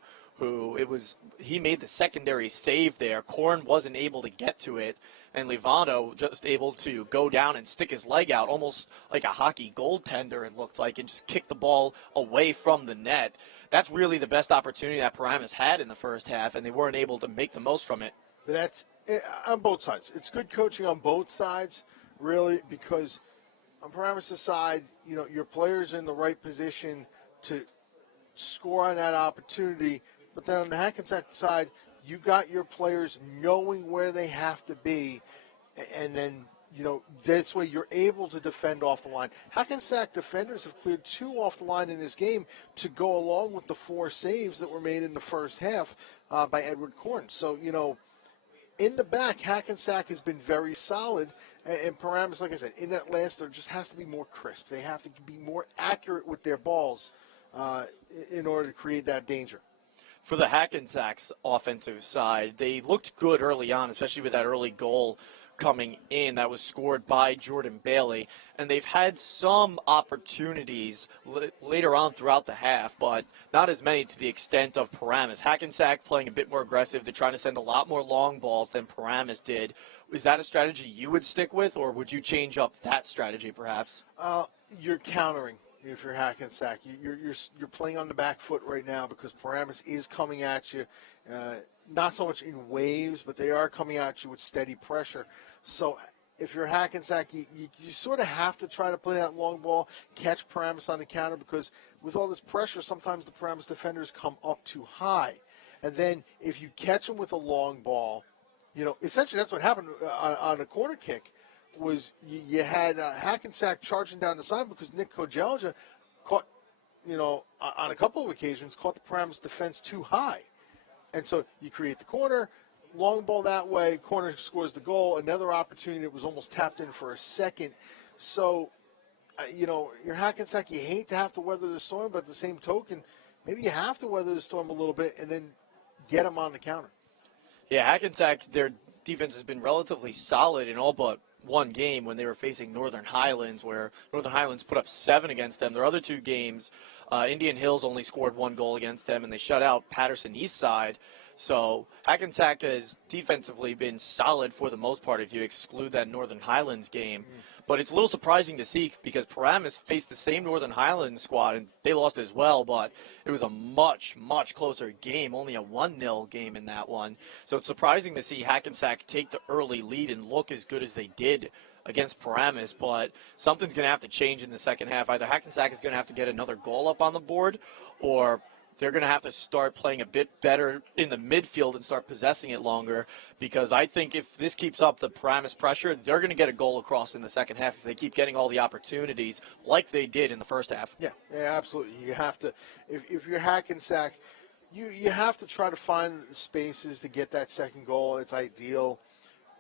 he made the secondary save there. Korn wasn't able to get to it, and Levano just able to go down and stick his leg out, almost like a hockey goaltender it looked like, and just kick the ball away from the net. That's really the best opportunity that Paramus had in the first half, and they weren't able to make the most from it. But that's on both sides. It's good coaching on both sides, really, because on Paramus' side, your players are in the right position to score on that opportunity. But then on the Hackensack side, you got your players knowing where they have to be, and then, this way you're able to defend off the line. Hackensack defenders have cleared 2 off the line in this game to go along with the 4 saves that were made in the first half by Edward Korn. So, in the back, Hackensack has been very solid, and Paramus, like I said, in that last third just has to be more crisp. They have to be more accurate with their balls in order to create that danger. For the Hackensack's offensive side, they looked good early on, especially with that early goal coming in that was scored by Jordan Bailey. And they've had some opportunities later on throughout the half, but not as many to the extent of Paramus. Hackensack playing a bit more aggressive. They're trying to send a lot more long balls than Paramus did. Is that a strategy you would stick with, or would you change up that strategy perhaps? You're countering. If you're Hackensack, you're playing on the back foot right now because Paramus is coming at you, not so much in waves, but they are coming at you with steady pressure. So if you're Hackensack, you sort of have to try to play that long ball, catch Paramus on the counter, because with all this pressure, sometimes the Paramus defenders come up too high. And then if you catch them with a long ball, essentially that's what happened on a corner kick. Was you had Hackensack charging down the side because Nick Kojelja caught, on a couple of occasions, caught the Paramus defense too high. And so you create the corner, long ball that way, corner scores the goal, another opportunity that was almost tapped in for a second. So, your Hackensack, you hate to have to weather the storm, but at the same token, maybe you have to weather the storm a little bit and then get them on the counter. Yeah, Hackensack, their defense has been relatively solid in all but one game when they were facing Northern Highlands, where Northern Highlands put up 7 against them. Their other 2 games, Indian Hills only scored 1 goal against them, and they shut out Patterson Eastside. So Hackensack has defensively been solid for the most part if you exclude that Northern Highlands game. But it's a little surprising to see because Paramus faced the same Northern Highlands squad, and they lost as well, but it was a much, much closer game, only a 1-0 game in that one. So it's surprising to see Hackensack take the early lead and look as good as they did against Paramus, but something's going to have to change in the second half. Either Hackensack is going to have to get another goal up on the board, or they're going to have to start playing a bit better in the midfield and start possessing it longer, because I think if this keeps up the Paramus pressure, they're going to get a goal across in the second half if they keep getting all the opportunities like they did in the first half. Yeah, absolutely. You have to, if you're Hackensack, you have to try to find spaces to get that second goal. It's ideal,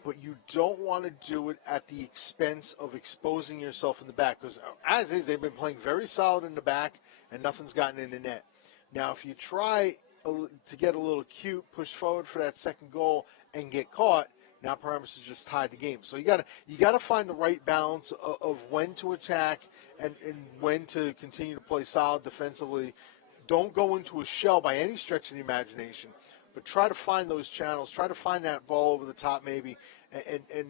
but you don't want to do it at the expense of exposing yourself in the back, because as is, they've been playing very solid in the back and nothing's gotten in the net. Now, if you try to get a little cute, push forward for that second goal, and get caught, now Paramus has just tied the game. So you got to find the right balance of when to attack and when to continue to play solid defensively. Don't go into a shell by any stretch of the imagination, but try to find those channels. Try to find that ball over the top maybe, and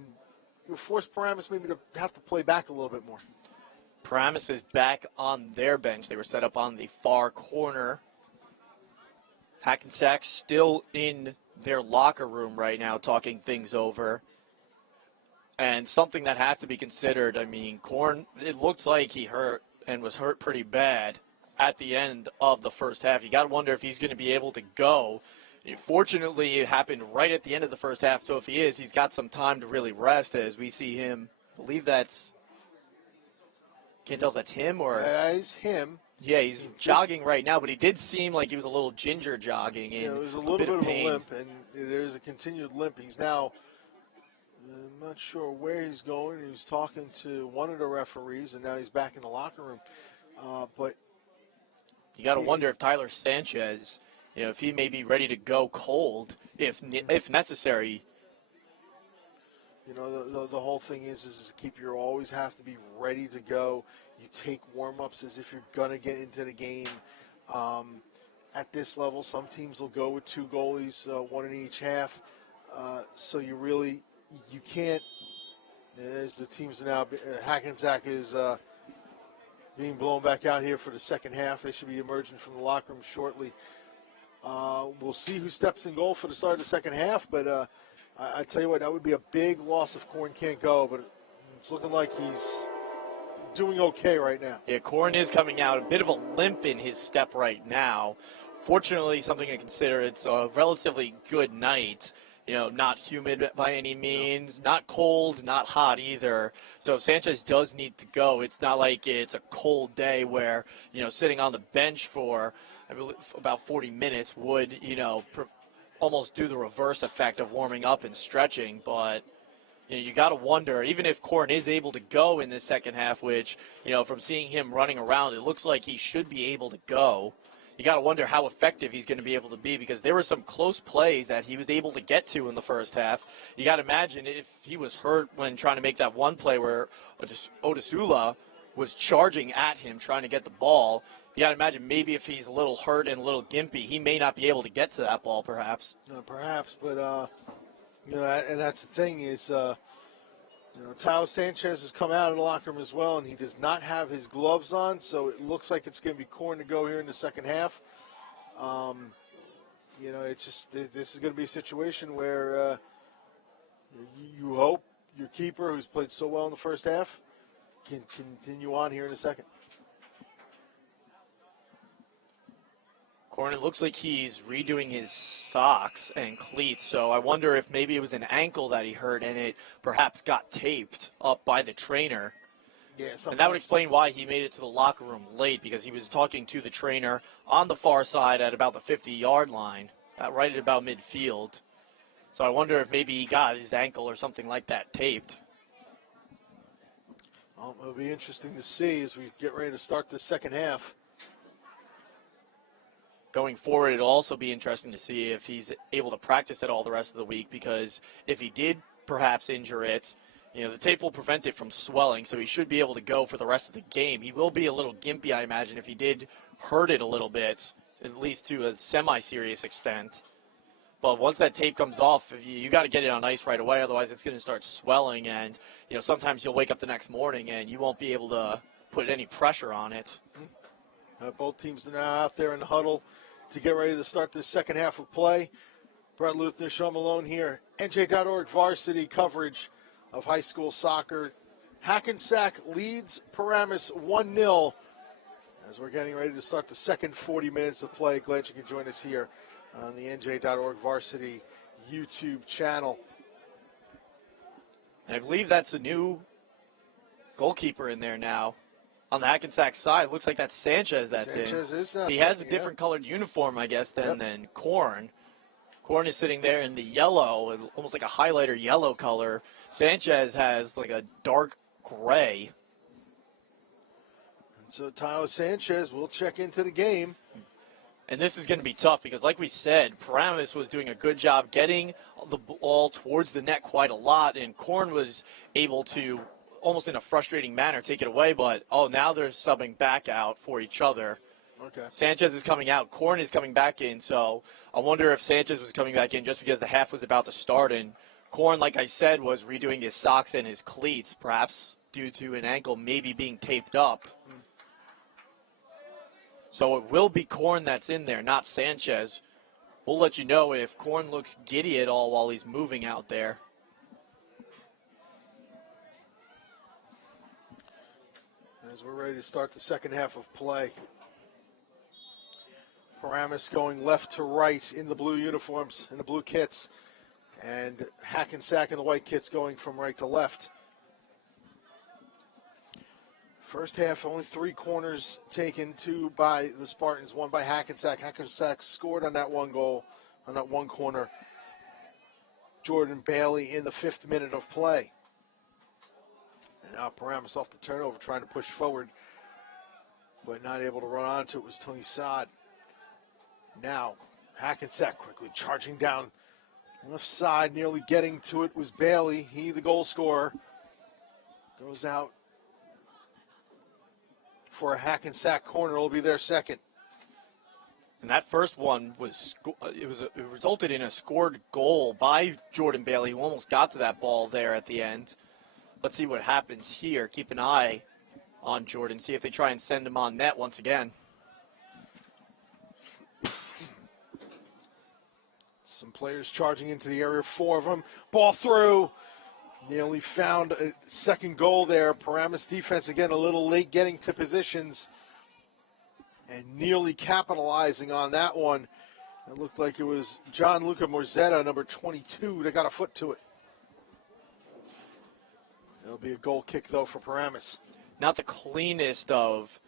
you'll force Paramus maybe to have to play back a little bit more. Paramus is back on their bench. They were set up on the far corner. Hackensack still in their locker room right now talking things over. And something that has to be considered, I mean, Korn, it looked like he hurt and was hurt pretty bad at the end of the first half. You got to wonder if he's going to be able to go. Fortunately, it happened right at the end of the first half, so if he is, he's got some time to really rest as we see him. I believe that's, can't tell if that's him or. That is him. Yeah, he's jogging right now, but he did seem like he was a little ginger jogging in. Yeah, it was a little bit of pain. a limp, and there's a continued limp. He's now, I'm not sure where he's going. He was talking to one of the referees, and now he's back in the locker room. But you got to wonder if Tyler Sanchez, if he may be ready to go cold, if necessary. The whole thing is to keep you always have to be ready to go. You take warm-ups as if you're going to get into the game. At this level, some teams will go with 2 goalies, 1 in each half. So you can't, as the teams are now, Hackensack is being blown back out here for the second half. They should be emerging from the locker room shortly. We'll see who steps in goal for the start of the second half, but I tell you what, that would be a big loss if Korn can't go, but it's looking like he's doing okay right now. Yeah, Korn is coming out, a bit of a limp in his step right now. Fortunately, something to consider, it's a relatively good night. Not humid by any means, not cold, not hot either. So Sanchez does need to go. It's not like it's a cold day where, sitting on the bench for, I believe, about 40 minutes would, almost do the reverse effect of warming up and stretching. But, you got to wonder, even if Korn is able to go in this second half, which, from seeing him running around, it looks like he should be able to go. You got to wonder how effective he's going to be able to be, because there were some close plays that he was able to get to in the first half. You got to imagine if he was hurt when trying to make that one play where Odesula was charging at him trying to get the ball. You got to imagine maybe if he's a little hurt and a little gimpy, he may not be able to get to that ball perhaps. Perhaps, but, and that's the thing is, Tyler Sanchez has come out of the locker room as well, and he does not have his gloves on, so it looks like it's going to be Korn to go here in the second half. It's just this is going to be a situation where you hope your keeper, who's played so well in the first half, can continue on here in the second. Korn, it looks like he's redoing his socks and cleats, so I wonder if maybe it was an ankle that he hurt and it perhaps got taped up by the trainer. Yeah, and that would explain why he made it to the locker room late, because he was talking to the trainer on the far side at about the 50-yard line, right at about midfield. So I wonder if maybe he got his ankle or something like that taped. Well, it'll be interesting to see as we get ready to start the second half. Going forward, it'll also be interesting to see if he's able to practice it all the rest of the week, because if he did perhaps injure it, the tape will prevent it from swelling, so he should be able to go for the rest of the game. He will be a little gimpy, I imagine, if he did hurt it a little bit, at least to a semi-serious extent. But once that tape comes off, you got to get it on ice right away, otherwise it's going to start swelling, and sometimes you'll wake up the next morning and you won't be able to put any pressure on it. Both teams are now out there in the huddle to get ready to start this second half of play. Brett Luthner, Sean Malone here. NJ.ORG Varsity coverage of high school soccer. Hackensack leads Paramus 1-0 as we're getting ready to start the second 40 minutes of play. Glad you can join us here on the NJ.ORG Varsity YouTube channel. And I believe that's a new goalkeeper in there now. On the Hackensack side, looks like that's Sanchez that's Sanchez in. Is he has a different colored uniform, I guess, than Korn. Korn is sitting there in the yellow, almost like a highlighter yellow color. Sanchez has like a dark gray. And so Tyler Sanchez will check into the game. And this is going to be tough because, like we said, Paramus was doing a good job getting the ball towards the net quite a lot, and Korn was able to, almost in a frustrating manner, take it away. But, now they're subbing back out for each other. Okay. Sanchez is coming out. Korn is coming back in. So I wonder if Sanchez was coming back in just because the half was about to start. And Korn, like I said, was redoing his socks and his cleats, perhaps due to an ankle maybe being taped up. So it will be Korn that's in there, not Sanchez. We'll let you know if Korn looks giddy at all while he's moving out there. As we're ready to start the second half of play. Paramus going left to right in the blue uniforms, in the blue kits. And Hackensack in the white kits going from right to left. First half, only 3 corners taken, 2 by the Spartans, 1 by Hackensack. Hackensack scored on that one goal, on that one corner. Jordan Bailey in the 5th minute of play. And now Paramus off the turnover, trying to push forward, but not able to run onto it was Tony Saad. Now, Hackensack quickly charging down left side, nearly getting to it was Bailey. He, the goal scorer, goes out. for a Hackensack corner. It'll be their second. And that first one it resulted in a scored goal by Jordan Bailey, who almost got to that ball there at the end. Let's see what happens here. Keep an eye on Jordan, see if they try and send him on net once again. Some players charging into the area, 4 of them. Ball through. Nearly found a second goal there. Paramus defense, again, a little late getting to positions and nearly capitalizing on that one. It looked like it was Gianluca Morzetta, number 22, that got a foot to it. It'll be a goal kick, though, for Paramus. Not the cleanest of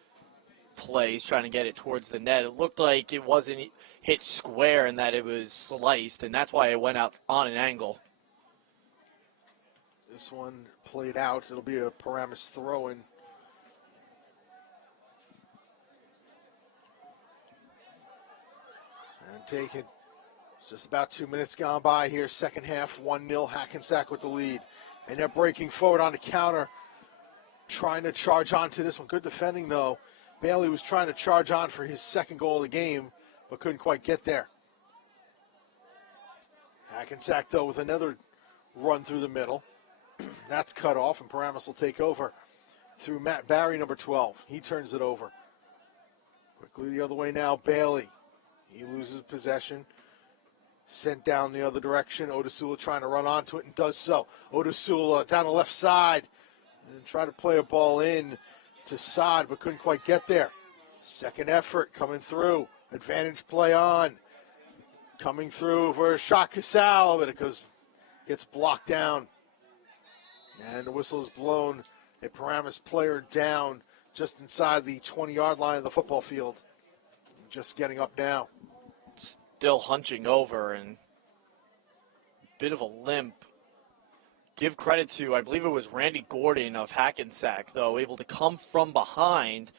plays trying to get it towards the net. It looked like it wasn't hit square and that it was sliced, and that's why it went out on an angle. This one played out. It'll be a Paramus throw-in. And taken. Just about 2 minutes gone by here. Second half, 1-0. Hackensack with the lead. And they're breaking forward on the counter. Trying to charge onto this one. Good defending, though. Bailey was trying to charge on for his second goal of the game, but couldn't quite get there. Hackensack, though, with another run through the middle. That's cut off, and Paramus will take over through Matt Barry, number 12. He turns it over. Quickly the other way now, Bailey. He loses possession. Sent down the other direction. Odasula trying to run onto it and does so. Odasula down the left side. And try to play a ball in to Saad, but couldn't quite get there. Second effort coming through. Advantage play on. Coming through for a shot Casal, but it gets blocked down. And the whistle is blown. A Paramus player down just inside the 20-yard line of the football field. Just getting up now. Still hunching over and bit of a limp. Give credit to, I believe it was Randy Gordon of Hackensack, though, able to come from behind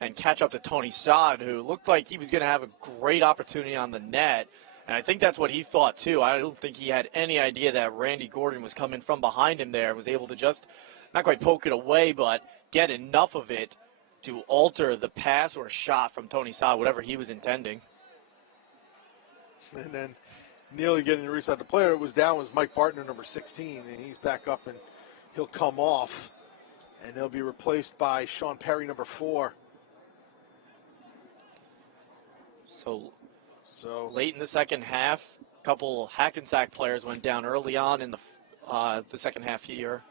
and catch up to Tony Saad, who looked like he was going to have a great opportunity on the net. And I think that's what he thought, too. I don't think he had any idea that Randy Gordon was coming from behind him there, was able to just not quite poke it away, but get enough of it to alter the pass or shot from Tony Saad, whatever he was intending. And then nearly getting the reset. The player that was down was Mike Bartner, number 16, and he's back up, and he'll come off. And he'll be replaced by Sean Perry, number 4. So late in the second half, a couple Hackensack players went down early on in the second half here.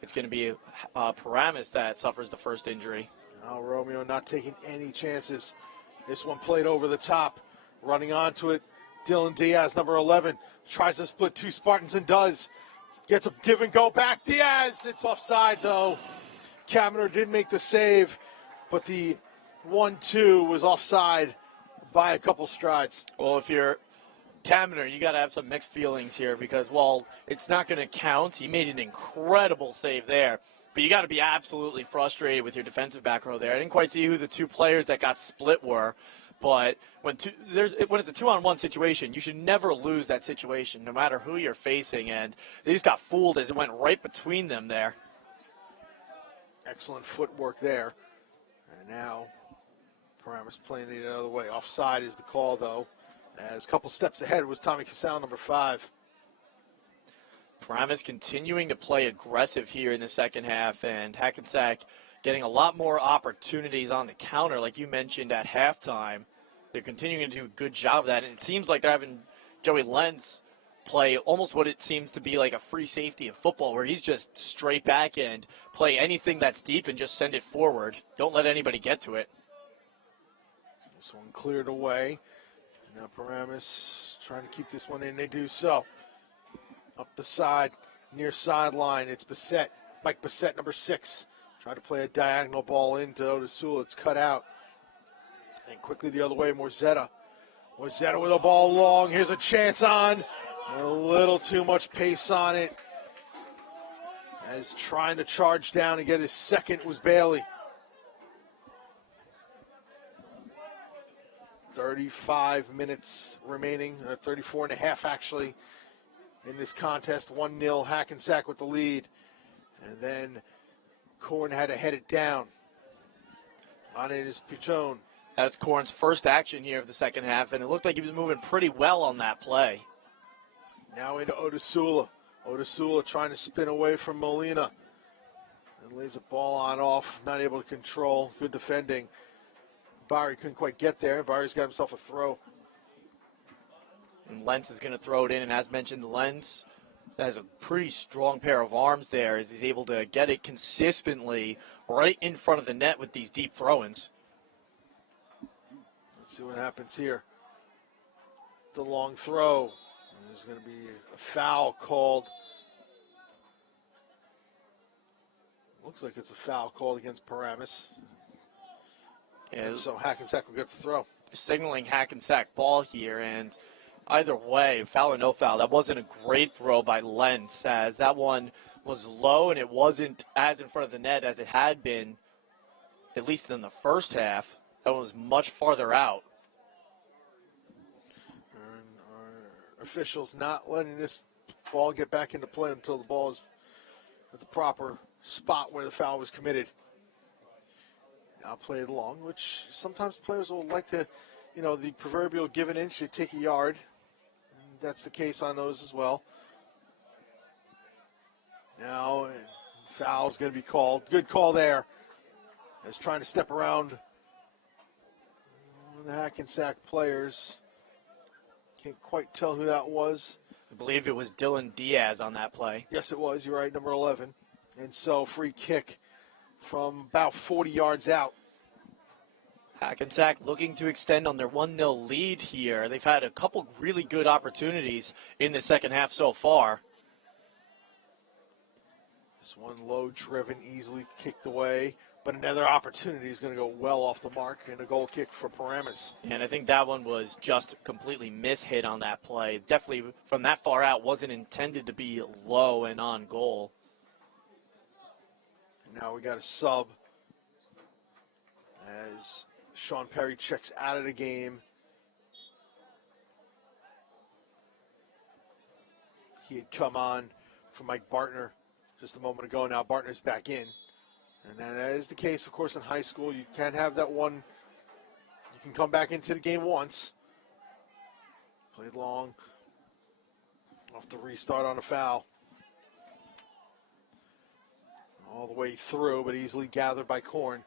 It's going to be Paramus that suffers the first injury. Now Romeo not taking any chances. This one played over the top, running onto it. Dylan Diaz, number 11, tries to split 2 Spartans and does. Gets a give and go back. Diaz, it's offside though. Kaminer did make the save, but the 1-2 was offside by a couple strides. Well, if you're Kaminer, you got to have some mixed feelings here because, while it's not going to count, he made an incredible save there. But you got to be absolutely frustrated with your defensive back row there. I didn't quite see who the 2 players that got split were, but when it's a 2-on-1 situation, you should never lose that situation, no matter who you're facing. And they just got fooled as it went right between them there. Excellent footwork there. And now Paramus playing it another way. Offside is the call, though. As a couple steps ahead was Tommy Casal, number 5. Paramus continuing to play aggressive here in the second half, and Hackensack getting a lot more opportunities on the counter, like you mentioned at halftime. They're continuing to do a good job of that, and it seems like they're having Joey Lentz play almost what it seems to be like a free safety in football, where he's just straight back and play anything that's deep and just send it forward. Don't let anybody get to it. This one cleared away. Now Paramus trying to keep this one in. They do so. Up the side, near sideline, it's Bissett. Mike Bissett, number 6. Trying to play a diagonal ball into Odasula. It's cut out. And quickly the other way, Morzetta. Morzetta with a ball long. Here's a chance on. A little too much pace on it. As trying to charge down and get his second was Bailey. 35 minutes remaining, 34 and a half actually, in this contest. 1-0 Hackensack with the lead. And then Korn had to head it down. On it is Pichon. That's Corn's first action here of the second half, and it looked like he was moving pretty well on that play. Now into Odesula. Odesula trying to spin away from Molina. And lays a ball on off, not able to control. Good defending. Barry couldn't quite get there. Barry's got himself a throw. And Lentz is going to throw it in, and as mentioned, Lentz has a pretty strong pair of arms there as he's able to get it consistently right in front of the net with these deep throw-ins. Let's see what happens here. The long throw. There's going to be a foul called. Looks like it's a foul called against Paramus. And so Hackensack will get the throw. Signaling Hackensack ball here, and either way, foul or no foul, that wasn't a great throw by Lentz, as that one was low and it wasn't as in front of the net as it had been, at least in the first half. That one was much farther out. Our officials not letting this ball get back into play until the ball is at the proper spot where the foul was committed. Now played along, which sometimes players will like to, the proverbial give an inch, they take a yard. And that's the case on those as well. Now, foul is going to be called. Good call there. As trying to step around the Hackensack players. Can't quite tell who that was. I believe it was Dylan Diaz on that play. Yes, it was. You're right, number 11. And so free kick from about 40 yards out. Hackensack looking to extend on their 1-0 lead here. They've had a couple really good opportunities in the second half so far. This one low-driven, easily kicked away. But another opportunity is going to go well off the mark and a goal kick for Paramus. And I think that one was just completely mishit on that play. Definitely from that far out wasn't intended to be low and on goal. Now we got a sub as Sean Perry checks out of the game. He had come on for Mike Bartner just a moment ago. Now Bartner's back in. And that is the case, of course, in high school. You can't have that one. You can come back into the game once. Played long. Off the restart on a foul. All the way through, but easily gathered by Korn.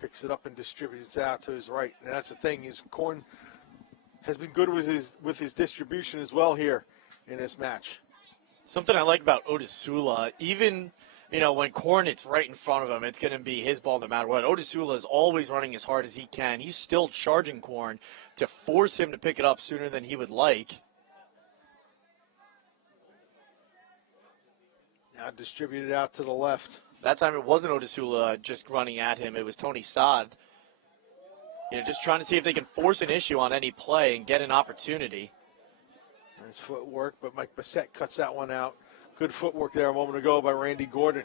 Picks it up and distributes it out to his right. And that's the thing, is Korn has been good with his distribution as well here in this match. Something I like about Odesula, even, when Korn it's right in front of him, it's going to be his ball no matter what. Odesula is always running as hard as he can. He's still charging Korn to force him to pick it up sooner than he would like. Now distributed out to the left. That time it wasn't Odesula just running at him. It was Tony Saad. Just trying to see if they can force an issue on any play and get an opportunity. Nice footwork, but Mike Bissett cuts that one out. Good footwork there a moment ago by Randy Gordon.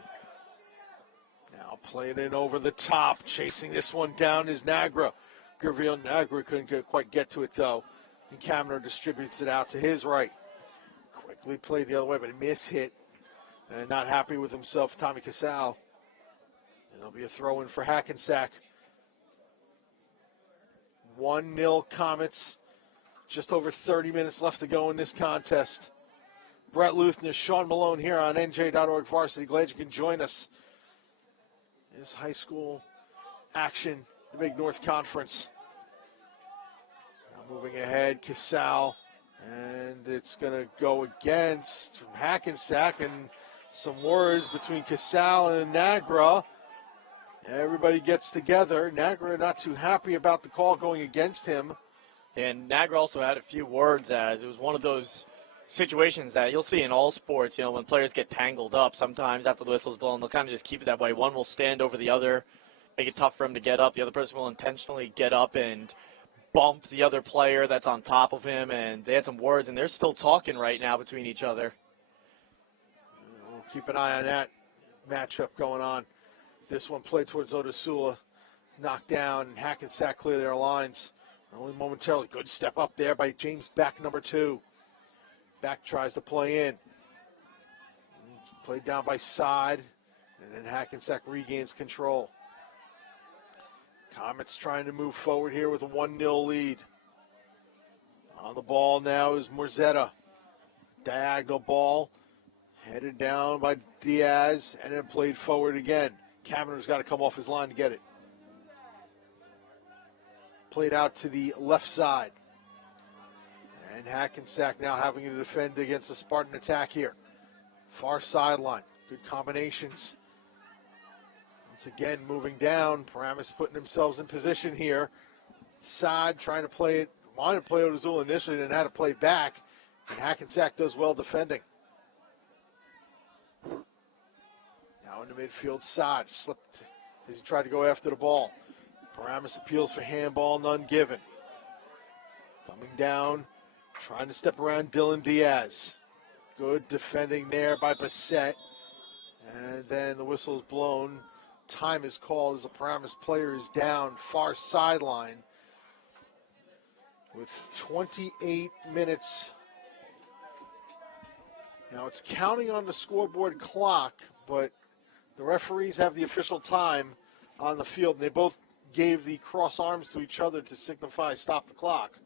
Now playing in over the top. Chasing this one down is Nagra. Gabriel Nagra couldn't quite get to it, though. And Kamner distributes it out to his right. Quickly played the other way, but a miss hit. And not happy with himself, Tommy Casal. And it'll be a throw-in for Hackensack. 1-0 Comets. Just over 30 minutes left to go in this contest. Brett Luthner, Sean Malone here on NJ.ORG Varsity. Glad you can join us. This high school action, the Big North Conference. Now moving ahead, Casal. And it's going to go against Hackensack, and some words between Casal and Nagra. Everybody gets together. Nagra not too happy about the call going against him. And Nagra also had a few words, as it was one of those situations that you'll see in all sports, when players get tangled up. Sometimes after the whistle's blown, they'll kind of just keep it that way. One will stand over the other, make it tough for him to get up. The other person will intentionally get up and bump the other player that's on top of him. And they had some words, and they're still talking right now between each other. We'll keep an eye on that matchup going on. This one played towards Odesula. Knocked down, and Hackensack clear their lines. Only momentarily. Good step up there by James Beck, number 2. Beck tries to play in. Played down by Saad. And then Hackensack regains control. Comets trying to move forward here with a 1-0 lead. On the ball now is Morzetta. Diagonal ball. Headed down by Diaz and then played forward again. Kavanaugh's got to come off his line to get it. Played out to the left side. And Hackensack now having to defend against the Spartan attack here. Far sideline. Good combinations. Once again, moving down. Paramus putting themselves in position here. Saad trying to play it. Wanted to play Odazula initially, then had to play back. And Hackensack does well defending. Now in the midfield, Saad slipped as he tried to go after the ball. Paramus appeals for handball, none given. Coming down, trying to step around Dylan Diaz. Good defending there by Bassett. And then the whistle is blown. Time is called as the Paramus player is down far sideline with 28 minutes. Now it's counting on the scoreboard clock, but the referees have the official time on the field, and they both gave the cross arms to each other to signify stop the clock.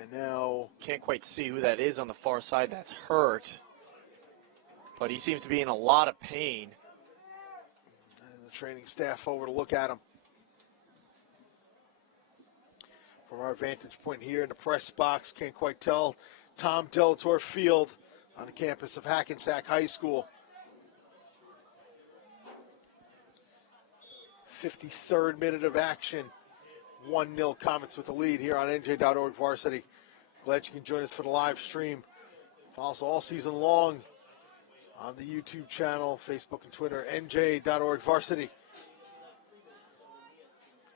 And now can't quite see who that is on the far side that's hurt, but he seems to be in a lot of pain. And the training staff over to look at him. From our vantage point here in the press box, can't quite tell. Tom Delator Field on the campus of Hackensack High School. 53rd minute of action. 1-0 Comets with the lead here on NJ.ORG Varsity. Glad you can join us for the live stream. Follow us all season long on the YouTube channel, Facebook and Twitter, NJ.ORG Varsity.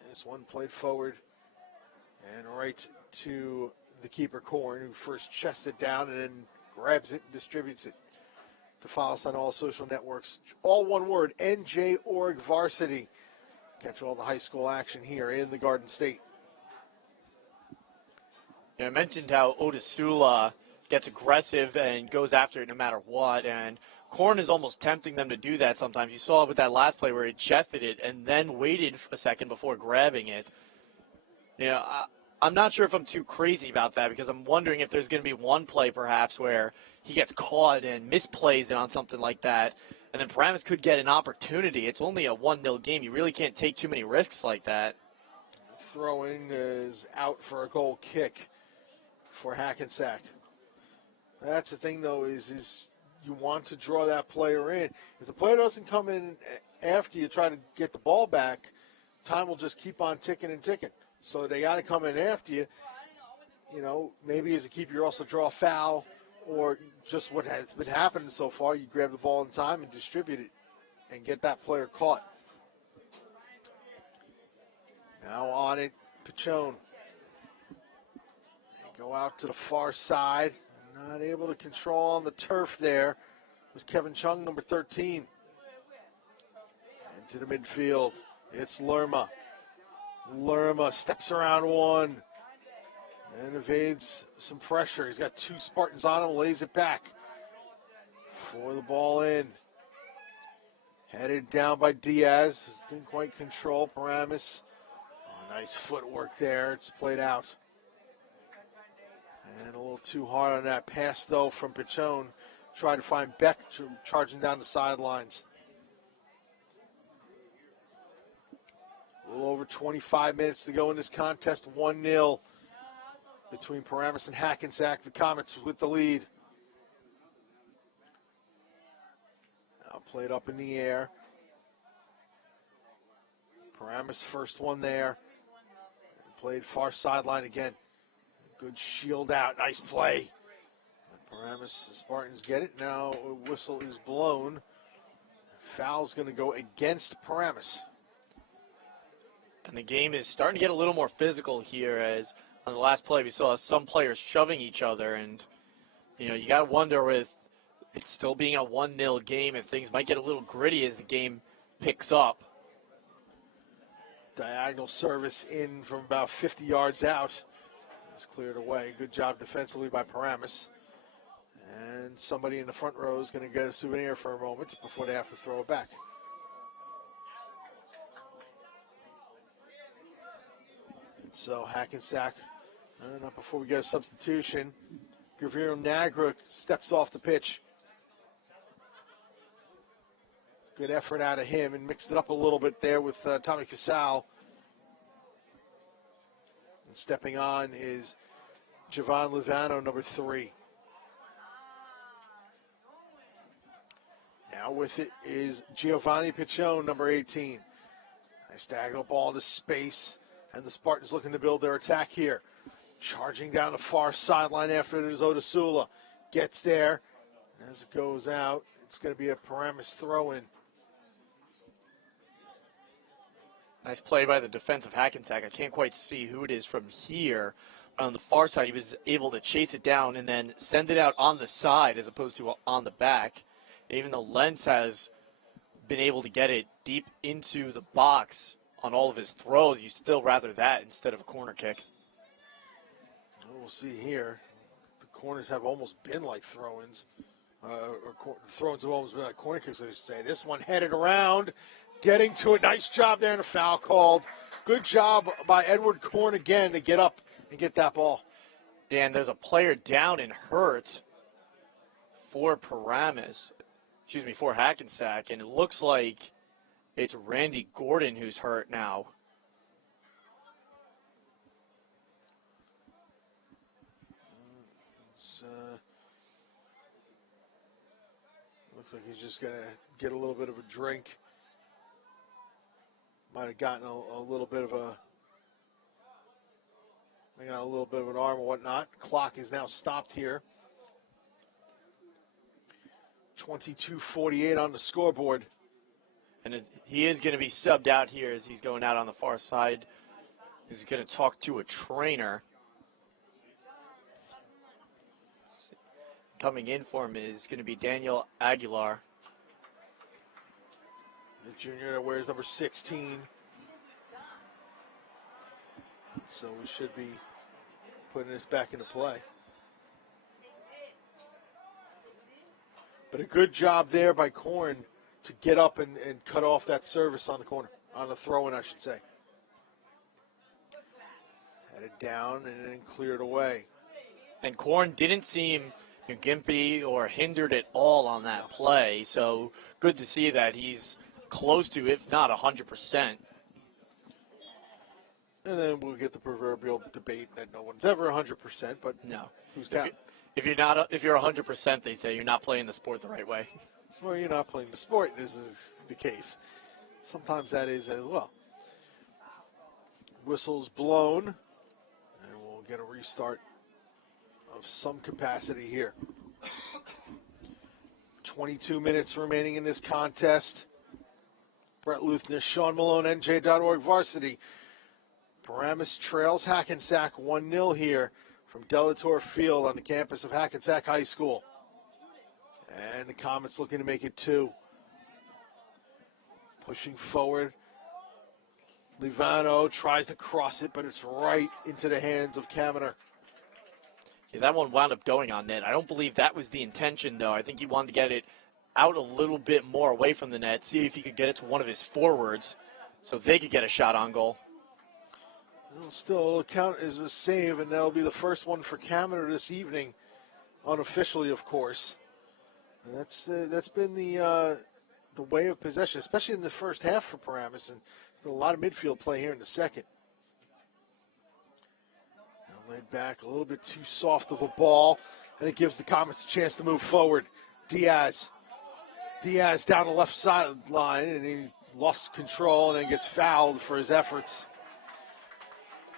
This one played forward and right to the keeper, Korn, who first chests it down and then grabs it and distributes it. To follow us on all social networks, all one word, NJ.ORG Varsity. Catch all the high school action here in the Garden State. I mentioned how Odazula gets aggressive and goes after it no matter what, and Korn is almost tempting them to do that sometimes. You saw it with that last play where he chested it and then waited a second before grabbing it. I'm not sure if I'm too crazy about that, because I'm wondering if there's going to be one play perhaps where he gets caught and misplays it on something like that, and then Paramus could get an opportunity. It's only a 1-0 game. You really can't take too many risks like that. Throwing is out for a goal kick for Hackensack. That's the thing, though, is you want to draw that player in. If the player doesn't come in after you try to get the ball back, time will just keep on ticking and ticking. So they got to come in after you. Maybe as a keeper you also draw a foul, or just what has been happening so far, you grab the ball in time and distribute it and get that player caught. Now on it, Pichon. They go out to the far side. Not able to control on the turf there. It was Kevin Chung, number 13. Into the midfield. It's Lerma. Lerma steps around one and evades some pressure. He's got two Spartans on him, lays it back for the ball in. Headed down by Diaz. Didn't quite control Paramus. Oh, nice footwork there. It's played out. And a little too hard on that pass, though, from Pichon. Tried to find Beck charging down the sidelines. A little over 25 minutes to go in this contest. 1-0 between Paramus and Hackensack. The Comets with the lead. Now played up in the air. Paramus first one there. Played far sideline again. Good shield out. Nice play. Paramus, the Spartans get it. Now a whistle is blown. Foul's going to go against Paramus. And the game is starting to get a little more physical here, as on the last play we saw some players shoving each other. And, you got to wonder, with it still being a 1-0 game, if things might get a little gritty as the game picks up. Diagonal service in from about 50 yards out. It's cleared away. Good job defensively by Paramus. And somebody in the front row is going to get a souvenir for a moment before they have to throw it back. And so Hackensack, not before we get a substitution, Gaviro Nagra steps off the pitch. Good effort out of him and mixed it up a little bit there with Tommy Casal. And stepping on is Javon Livano, number 3. Now with it is Giovanni Pichon, number 18. Nice diagonal ball into space, and the Spartans looking to build their attack here. Charging down the far sideline after it is Odasula. Gets there. As it goes out, it's going to be a Paramus throw-in. Nice play by the defensive Hackensack. I can't quite see who it is from here. On the far side, he was able to chase it down and then send it out on the side as opposed to on the back. Even though Lentz has been able to get it deep into the box on all of his throws, you still rather that instead of a corner kick. We'll see here. The corners have almost been like throw-ins. Throw-ins have almost been like corner kicks, I should say. This one headed around, getting to it. Nice job there, and a foul called. Good job by Edward Korn again to get up and get that ball. And there's a player down and hurt for Paramus. For Hackensack, and it looks like it's Randy Gordon who's hurt now. Looks like he's just going to get a little bit of a drink. Might have gotten a little bit of an arm or whatnot. Clock is now stopped here. 22:48 on the scoreboard. And he is going to be subbed out here as he's going out on the far side. He's going to talk to a trainer. Coming in for him is going to be Daniel Aguilar. The junior that wears number 16. So we should be putting this back into play. But a good job there by Korn to get up and cut off that service on the corner, on the throw-in, I should say. Headed down and then cleared away. And Korn didn't seem gimpy or hindered at all on that play, so good to see that he's close to, if not 100%. And then we'll get the proverbial debate that no one's ever 100%, but no, who's counting? If you're 100%, they say you're not playing the sport the right way. Well, you're not playing the sport. This is the case. Sometimes that is as well. Whistle's blown, and we'll get a restart of some capacity here. 22 minutes remaining in this contest. Brett Luthner, Sean Malone, NJ.ORG Varsity. Paramus trails Hackensack 1-0 here from Delator Field on the campus of Hackensack High School. And the Comets looking to make it 2. Pushing forward. Livano tries to cross it, but it's right into the hands of Kaminer. Yeah, that one wound up going on net. I don't believe that was the intention, though. I think he wanted to get it out a little bit more away from the net, see if he could get it to one of his forwards so they could get a shot on goal. It'll still count as a save, and that'll be the first one for Kaminer this evening, unofficially, of course. And that's been the way of possession, especially in the first half for Paramus, and there's been a lot of midfield play here in the second. Now laid back, a little bit too soft of a ball, and it gives the Comets a chance to move forward. Diaz down the left sideline, and he lost control and then gets fouled for his efforts.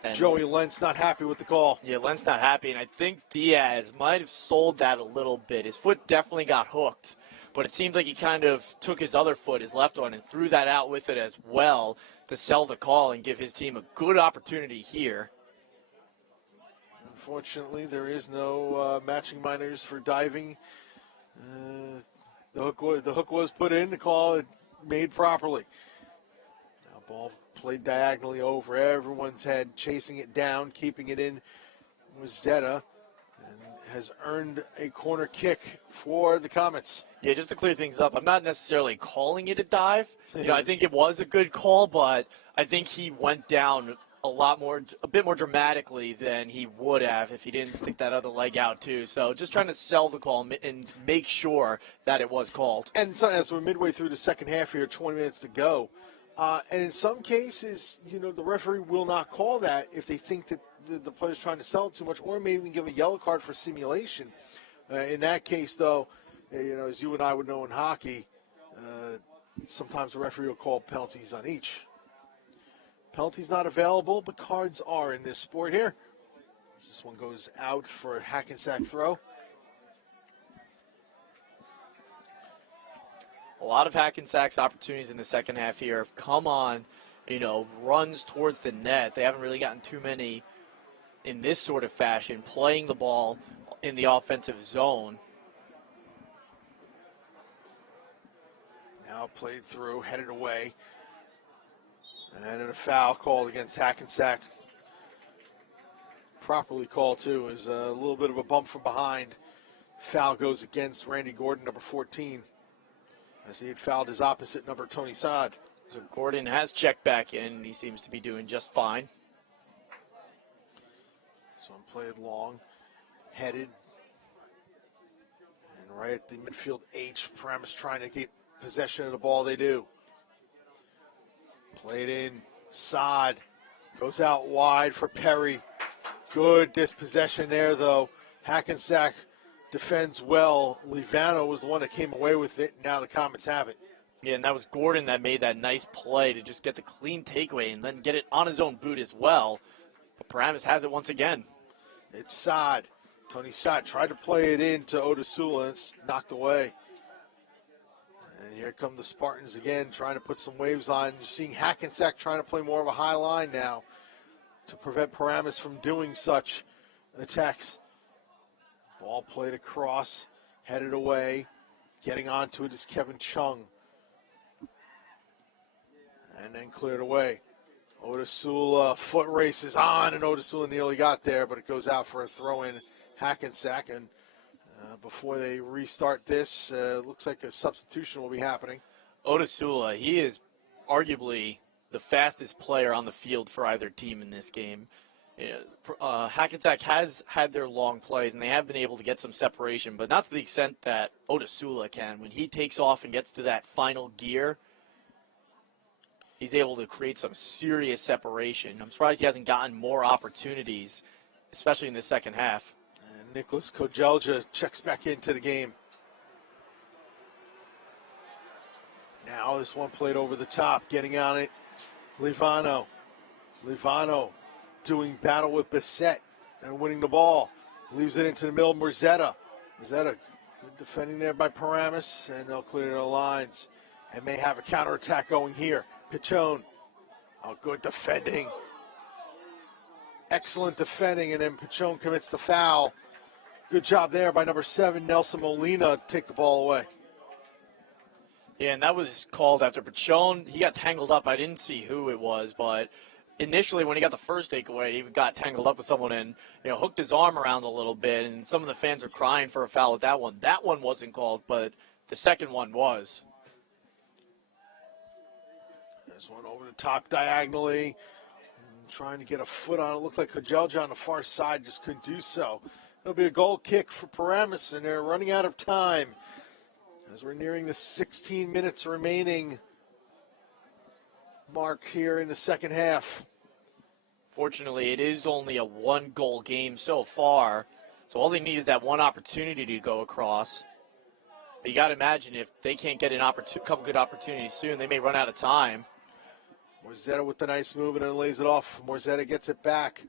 And Joey Lentz not happy with the call. Yeah, Lentz not happy, and I think Diaz might have sold that a little bit. His foot definitely got hooked, but it seems like he kind of took his other foot, his left one, and threw that out with it as well to sell the call and give his team a good opportunity here. Unfortunately, there is no matching minors for diving. The hook was put in, the call made properly. Now ball played diagonally over everyone's head, chasing it down, keeping it in was Zeta. And has earned a corner kick for the Comets. Yeah, just to clear things up, I'm not necessarily calling it a dive. I think it was a good call, but I think he went down a bit more dramatically than he would have if he didn't stick that other leg out too. So just trying to sell the call and make sure that it was called. And so as we're midway through the second half here, 20 minutes to go, and in some cases, the referee will not call that if they think that the player's trying to sell it too much, or maybe even give a yellow card for simulation. In that case, though, as you and I would know in hockey, sometimes the referee will call penalties on each. Penalties not available, but cards are in this sport here. This one goes out for a Hackensack throw. A lot of Hackensack's opportunities in the second half here have come on, runs towards the net. They haven't really gotten too many in this sort of fashion, playing the ball in the offensive zone. Now played through, headed away. And a foul called against Hackensack. Properly called, too. Is a little bit of a bump from behind. Foul goes against Randy Gordon, number 14, as he had fouled his opposite number, Tony Saad. So Gordon has checked back in, and he seems to be doing just fine. So I'm played long, headed, and right at the midfield H, Paramus trying to get possession of the ball. They do. Played in, Saad goes out wide for Perry. Good dispossession there, though. Hackensack defends well. Livano was the one that came away with it. Now the Comets have it. Yeah, and that was Gordon that made that nice play to just get the clean takeaway and then get it on his own boot as well. But Paramus has it once again. It's Saad. Tony Saad tried to play it in to Odasula. It's knocked away. And here come the Spartans again, trying to put some waves on. You're seeing Hackensack trying to play more of a high line now to prevent Paramus from doing such attacks. Ball played across, headed away. Getting onto it is Kevin Chung. And then cleared away. Odasula, foot race is on, and Odasula nearly got there, but it goes out for a throw-in. Hackensack, and before they restart this, looks like a substitution will be happening. Odasula, he is arguably the fastest player on the field for either team in this game. Hackensack has had their long plays, and they have been able to get some separation, but not to the extent that Odasula can. When he takes off and gets to that final gear, he's able to create some serious separation. I'm surprised he hasn't gotten more opportunities, especially in the second half. And Nicholas Kojelja checks back into the game. Now this one played over the top, getting on it. Livano doing battle with Bissett and winning the ball. Leaves it into the middle, Morzetta. Good defending there by Paramus, and they'll clear the lines. And may have a counterattack going here. Pichon. Oh, good defending. Excellent defending, and then Pichon commits the foul. Good job there by number 7, Nelson Molina, to take the ball away. Yeah, and that was called after Pichon. He got tangled up. I didn't see who it was, but initially when he got the first takeaway, he got tangled up with someone and hooked his arm around a little bit, and some of the fans were crying for a foul with that one. That one wasn't called, but the second one was. There's one over the top diagonally. Trying to get a foot on it. Looked like Kojelja on the far side just couldn't do so. It'll be a goal kick for Paramus, and they're running out of time as we're nearing the 16 minutes remaining mark here in the second half. Fortunately, it is only a one-goal game so far, so all they need is that one opportunity to go across. But you got to imagine if they can't get a couple good opportunities soon, they may run out of time. Morzetta with the nice move and then lays it off. Morzetta gets it back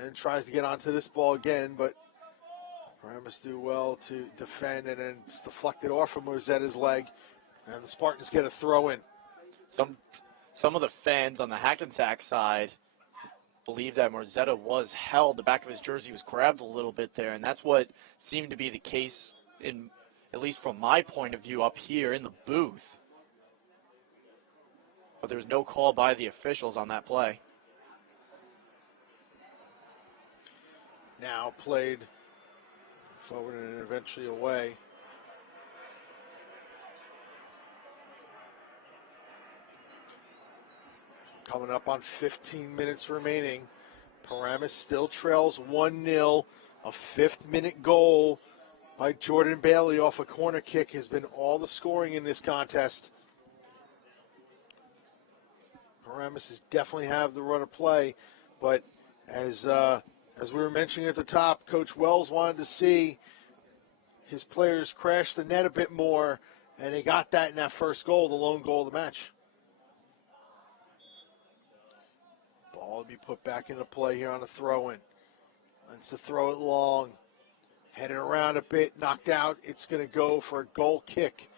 and tries to get onto this ball again, but Paramus do well to defend, and then it's deflected off from Morzetta's leg, and the Spartans get a throw in. Some of the fans on the Hackensack side believe that Morzetta was held. The back of his jersey was grabbed a little bit there, and that's what seemed to be the case, at least from my point of view up here in the booth. But there was no call by the officials on that play. Now played Forward and eventually away. Coming up on 15 minutes remaining. Paramus still trails 1-0. A 5th-minute goal by Jordan Bailey off a corner kick has been all the scoring in this contest. Paramus has definitely have the run of play, but as we were mentioning at the top, Coach Wells wanted to see his players crash the net a bit more, and they got that in that first goal, the lone goal of the match. Ball will be put back into play here on a throw-in. Wants to throw it long. Headed around a bit, knocked out. It's going to go for a goal kick.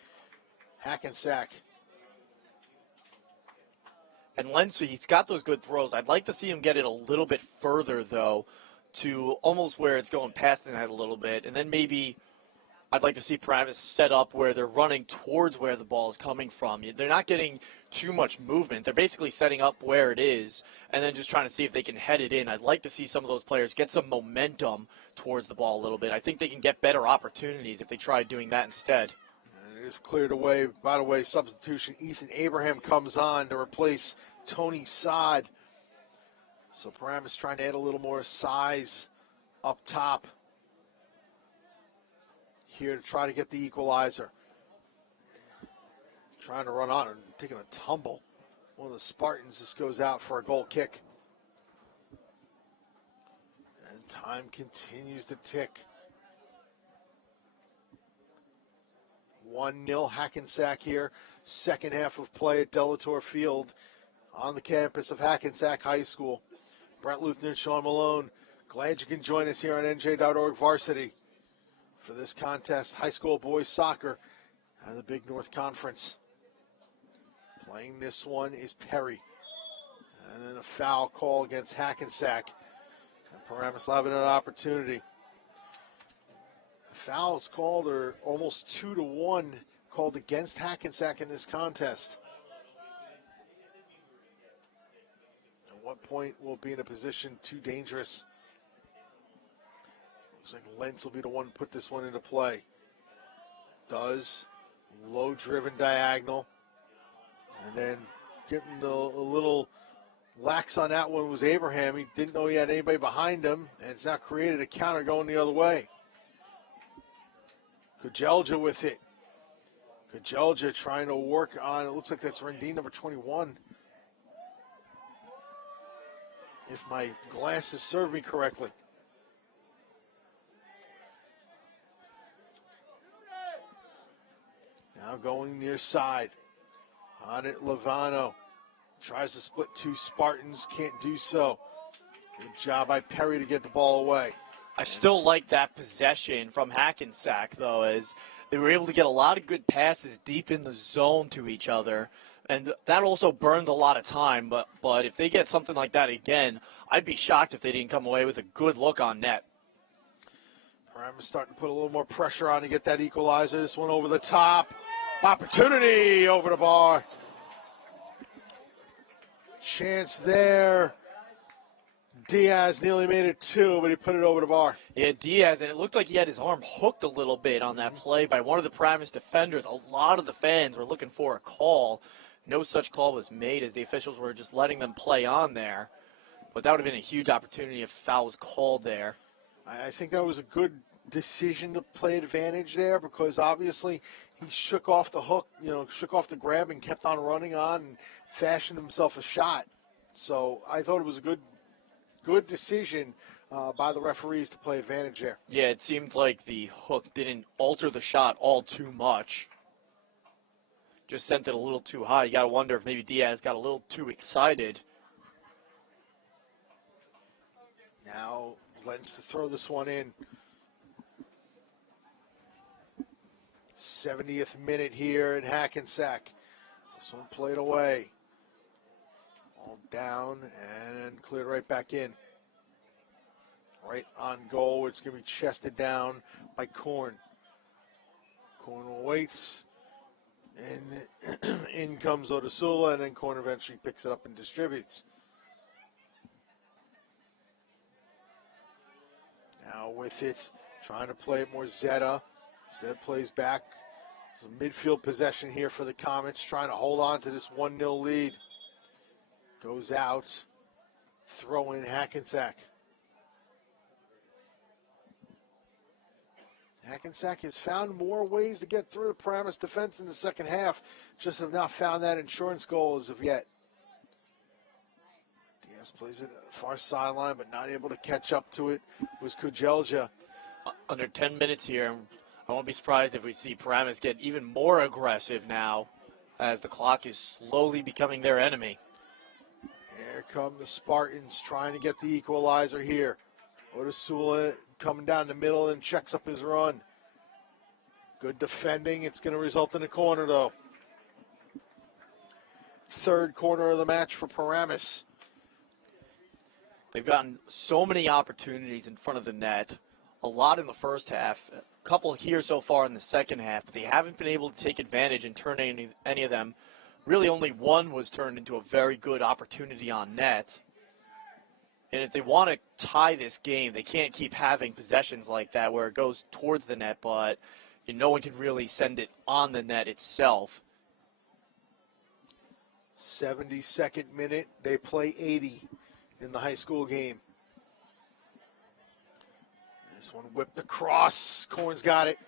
Hackensack. And Lenz, he's got those good throws. I'd like to see him get it a little bit further, though, to almost where it's going past the net a little bit. And then maybe I'd like to see Paramus set up where they're running towards where the ball is coming from. They're not getting too much movement. They're basically setting up where it is and then just trying to see if they can head it in. I'd like to see some of those players get some momentum towards the ball a little bit. I think they can get better opportunities if they try doing that instead. And it is cleared away. By the way, substitution, Ethan Abraham comes on to replace Tony Sod. So Paramus trying to add a little more size up top here to try to get the equalizer. Trying to run on and taking a tumble. One of the Spartans just goes out for a goal kick. And time continues to tick. 1-0 Hackensack here. Second half of play at Delator Field on the campus of Hackensack High School. Brett Luther and Sean Malone, glad you can join us here on NJ.ORG Varsity for this contest, high school boys soccer and the Big North Conference. Playing this one is Perry. And then a foul call against Hackensack. And Paramus will have another opportunity. The fouls called are almost 2-1 called against Hackensack in this contest. At what point will be in a position too dangerous? Looks like Lentz will be the one to put this one into play. Does. Low-driven diagonal. And then getting a little lax on that one was Abraham. He didn't know he had anybody behind him, and it's now created a counter going the other way. Kujelja with it. Kujelja trying to work on, it looks like that's Rendine number 21. If my glasses serve me correctly. Now going near side. On it, Lovano. Tries to split two Spartans, can't do so. Good job by Perry to get the ball away. I still like that possession from Hackensack, though, as they were able to get a lot of good passes deep in the zone to each other. And that also burned a lot of time. But if they get something like that again, I'd be shocked if they didn't come away with a good look on net. Paramus starting to put a little more pressure on to get that equalizer. This one over the top. Opportunity over the bar. Chance there. Diaz nearly made it 2, but he put it over the bar. Yeah, Diaz, and it looked like he had his arm hooked a little bit on that play by one of the Paramus defenders. A lot of the fans were looking for a call. No such call was made as the officials were just letting them play on there. But that would have been a huge opportunity if foul was called there. I think that was a good decision to play advantage there because obviously he shook off the hook, shook off the grab and kept on running on and fashioned himself a shot. So I thought it was a good decision by the referees to play advantage there. Yeah, it seemed like the hook didn't alter the shot all too much. Just sent it a little too high. You got to wonder if maybe Diaz got a little too excited. Now Lentz to throw this one in. 70th minute here in Hackensack. This one played away. All down and cleared right back in. Right on goal. It's going to be chested down by Korn. Korn waits. And in comes Odasula, and then Korn eventually picks it up and distributes. Now with it Trying to play it more Zeta. Zed plays back. Some midfield possession here for the Comets, trying to hold on to this 1-0 lead. Goes out. Throw in Hackensack. Hackensack has found more ways to get through the Paramus defense in the second half. Just have not found that insurance goal as of yet. Diaz plays it far sideline, but not able to catch up to it. Was Kujelja. Under 10 minutes here. I won't be surprised if we see Paramus get even more aggressive now as the clock is slowly becoming their enemy. Here come the Spartans trying to get the equalizer here. Odesula coming down the middle and checks up his run. Good defending. It's going to result in a corner, though. Third corner of the match for Paramus. They've gotten so many opportunities in front of the net, a lot in the first half, a couple here so far in the second half, but they haven't been able to take advantage and turn any of them. Really only one was turned into a very good opportunity on net. And if they want to tie this game, they can't keep having possessions like that where it goes towards the net, but no one can really send it on the net itself. 72nd minute. They play 80 in the high school game. This one whipped across. Corn's got it.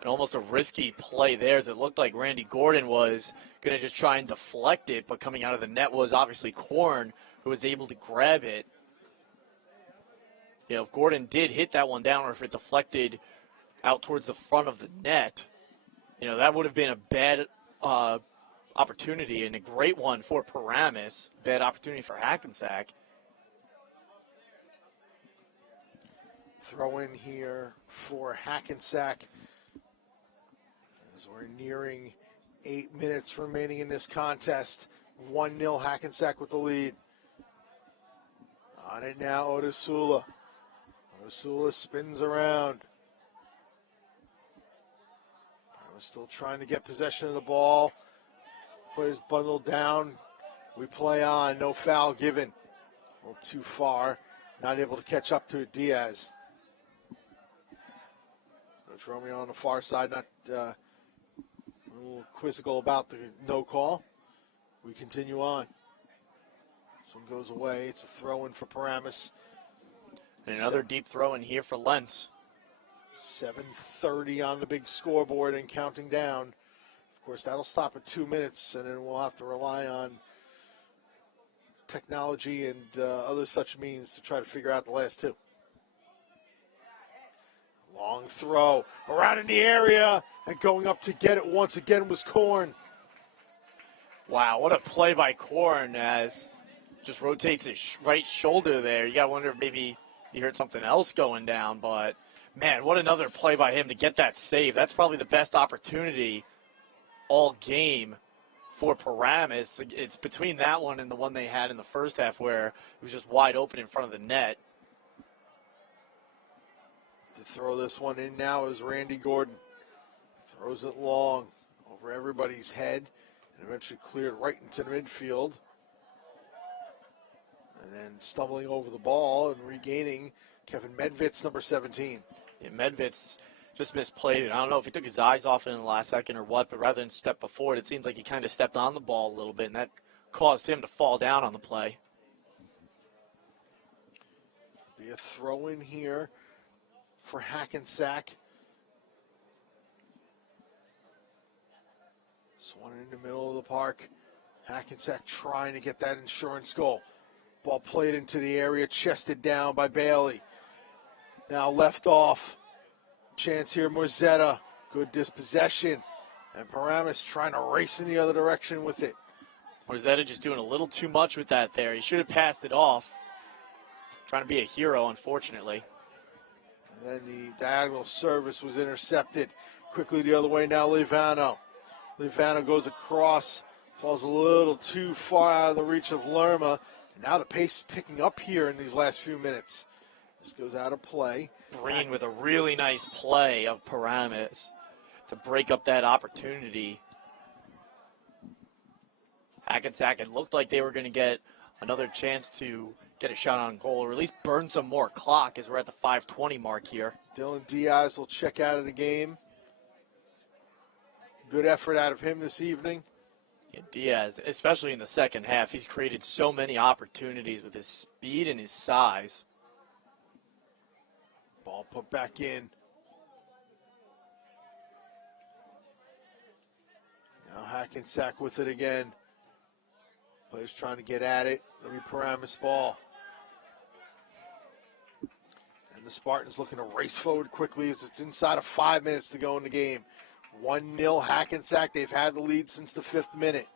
And almost a risky play there, as it looked like Randy Gordon was going to just try and deflect it, but coming out of the net was obviously Corn, who was able to grab it. If Gordon did hit that one down, or if it deflected out towards the front of the net, that would have been a bad opportunity and a great one for Paramus. Bad opportunity for Hackensack. Throw in here for Hackensack as we're nearing 8 minutes remaining in this contest. 1-0 Hackensack with the lead. On it now, Odesula. Odesula spins around. We're still trying to get possession of the ball. Players bundled down. We play on. No foul given. A little too far. Not able to catch up to it, Diaz. Coach Romeo on the far side, not a little quizzical about the no call. We continue on. This one goes away. It's a throw-in for Paramus. And another deep throw in here for Lentz. 7:30 on the big scoreboard and counting down. Of course, that'll stop at 2 minutes, and then we'll have to rely on technology and other such means to try to figure out the last two. Long throw around in the area, and going up to get it once again was Korn. Wow, what a play by Korn, as just rotates his right shoulder there. You got to wonder if maybe he heard something else going down, but man, what another play by him to get that save. That's probably the best opportunity all game for Paramus. It's between that one and the one they had in the first half where it was just wide open in front of the net. To throw this one in now is Randy Gordon. Throws it long over everybody's head and eventually cleared right into the midfield. And then stumbling over the ball and regaining Kevin Medvitz, number 17. Yeah, Medvitz just misplayed it. I don't know if he took his eyes off it in the last second or what, but rather than step before it, it seemed like he kind of stepped on the ball a little bit, and that caused him to fall down on the play. Be a throw in here for Hackensack. This one in the middle of the park. Hackensack trying to get that insurance goal. Ball played into the area, chested down by Bailey. Now left off. Chance here, Morzetta. Good dispossession. And Paramus trying to race in the other direction with it. Morzetta just doing a little too much with that there. He should have passed it off. Trying to be a hero, unfortunately. And then the diagonal service was intercepted. Quickly the other way now, Levano. Levano goes across. Falls a little too far out of the reach of Lerma. And now the pace is picking up here in these last few minutes. This goes out of play. Green with a really nice play of Paramus to break up that opportunity. Hackensack, it looked like they were going to get another chance to get a shot on goal, or at least burn some more clock as we're at the 5:20 mark here. Dylan Diaz will check out of the game. Good effort out of him this evening. Yeah, Diaz, especially in the second half, he's created so many opportunities with his speed and his size. Ball put back in. Now Hackensack with it again. Players trying to get at it. It'll be Paramus ball. And the Spartans looking to race forward quickly as it's inside of 5 minutes to go in the game. 1-0 Hackensack. They've had the lead since the 5th minute.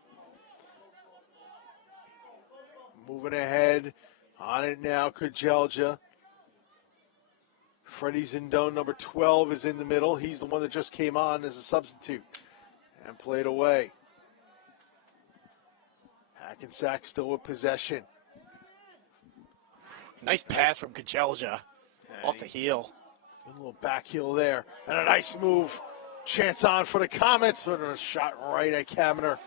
Moving ahead. On it now, Kajelja. Freddie Zindone, number 12, is in the middle. He's the one that just came on as a substitute and played away. Hackensack still with possession. Nice pass from Kajelja off the heel. A little back heel there. And a nice move. Chance on for the Comets, but a shot right at Kaminer.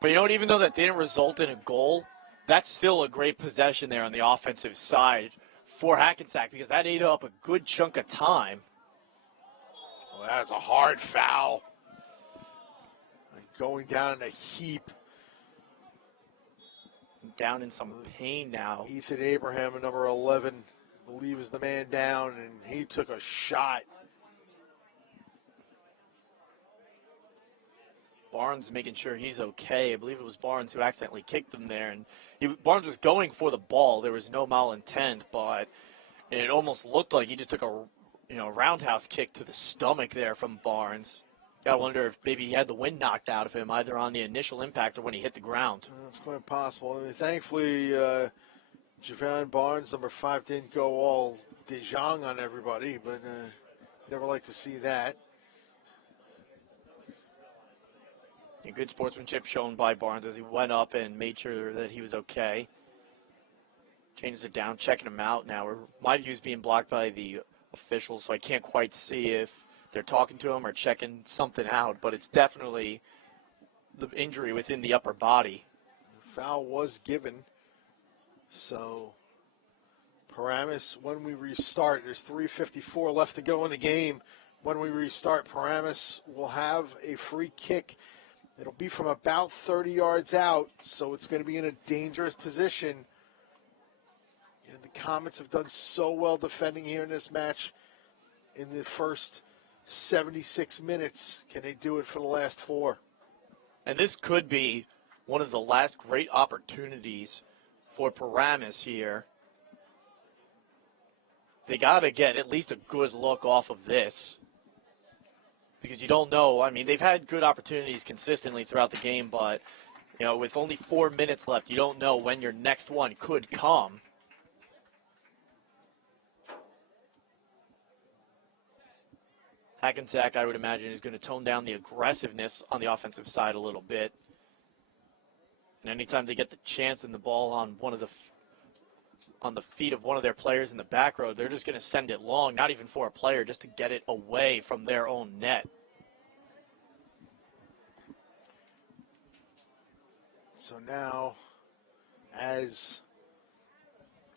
But you know what? Even though that didn't result in a goal, that's still a great possession there on the offensive side for Hackensack because that ate up a good chunk of time. Well, that's a hard foul. Going down in a heap. Down in some pain now. Ethan Abraham, number 11, I believe is the man down, and he took a shot. Barnes making sure he's okay. I believe it was Barnes who accidentally kicked him there. And Barnes was going for the ball. There was no malintent, but it almost looked like he just took a roundhouse kick to the stomach there from Barnes. Got to wonder if maybe he had the wind knocked out of him either on the initial impact or when he hit the ground. That's quite possible. I mean, thankfully, Javon Barnes, number 5, didn't go all De Jong on everybody, but never like to see that. A good sportsmanship shown by Barnes as he went up and made sure that he was okay. Changes it down, checking him out now. My view is being blocked by the officials, so I can't quite see if they're talking to him or checking something out, but it's definitely the injury within the upper body. The foul was given. So Paramus, when we restart, there's 3:54 left to go in the game. When we restart, Paramus will have a free kick. It'll be from about 30 yards out, so it's going to be in a dangerous position. And the Comets have done so well defending here in this match in the first 76 minutes. Can they do it for the last 4? And this could be one of the last great opportunities for Paramus here. They got to get at least a good look off of this. Because you don't know. I mean, they've had good opportunities consistently throughout the game, but, with only 4 minutes left, you don't know when your next one could come. Hackensack, I would imagine, is going to tone down the aggressiveness on the offensive side a little bit. And anytime they get the chance and the ball on on the feet of one of their players in the back row, they're just going to send it long, not even for a player, just to get it away from their own net. So now, as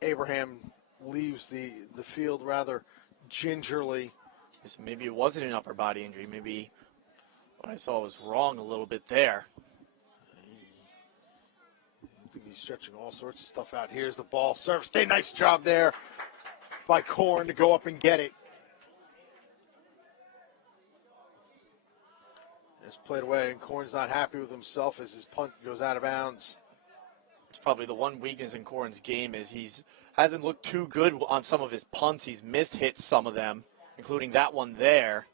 Abraham leaves the field rather gingerly. So maybe it wasn't an upper body injury. Maybe what I saw was wrong a little bit there. I think he's stretching all sorts of stuff out. Here's the ball. Service. Nice job there by Korn to go up and get it. It's played away, and Korn's not happy with himself as his punt goes out of bounds. It's probably the one weakness in Korn's game is hasn't looked too good on some of his punts. He's missed hits some of them, including that one there.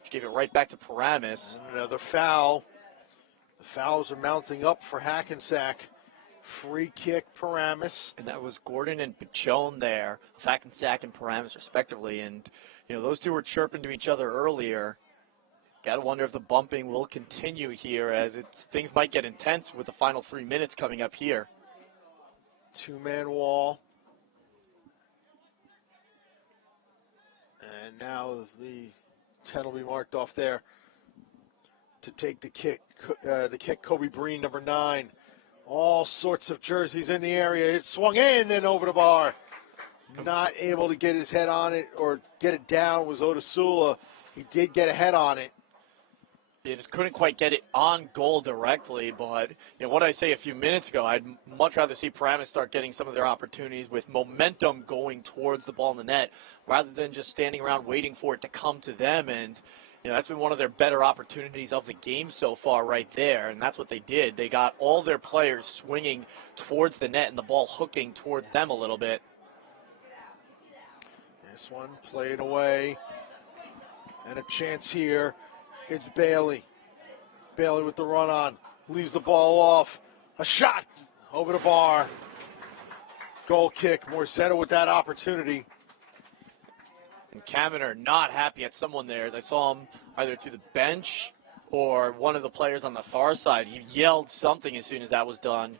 Which gave it right back to Paramus. And another foul. The fouls are mounting up for Hackensack. Free kick, Paramus. And that was Gordon and Pichon there, Hackensack and Paramus respectively. And, those two were chirping to each other earlier. Got to wonder if the bumping will continue here as things might get intense with the final 3 minutes coming up here. 2-man wall. And now the 10 will be marked off there to take the kick. Kobe Breen, number 9, All sorts of jerseys in the area. It swung in and over the bar. Not able to get his head on it or get it down was Odasula. He did get a head on it. He just couldn't quite get it on goal directly, but what I say a few minutes ago, I'd much rather see Paramus start getting some of their opportunities with momentum going towards the ball in the net rather than just standing around waiting for it to come to them. And that's been one of their better opportunities of the game so far right there, and that's what they did. They got all their players swinging towards the net and the ball hooking towards them a little bit. This one played away, and a chance here. It's Bailey. Bailey with the run on, leaves the ball off. A shot over the bar. Goal kick. Morsetto with that opportunity. And Kaminer not happy at someone there. As I saw him either to the bench or one of the players on the far side. He yelled something as soon as that was done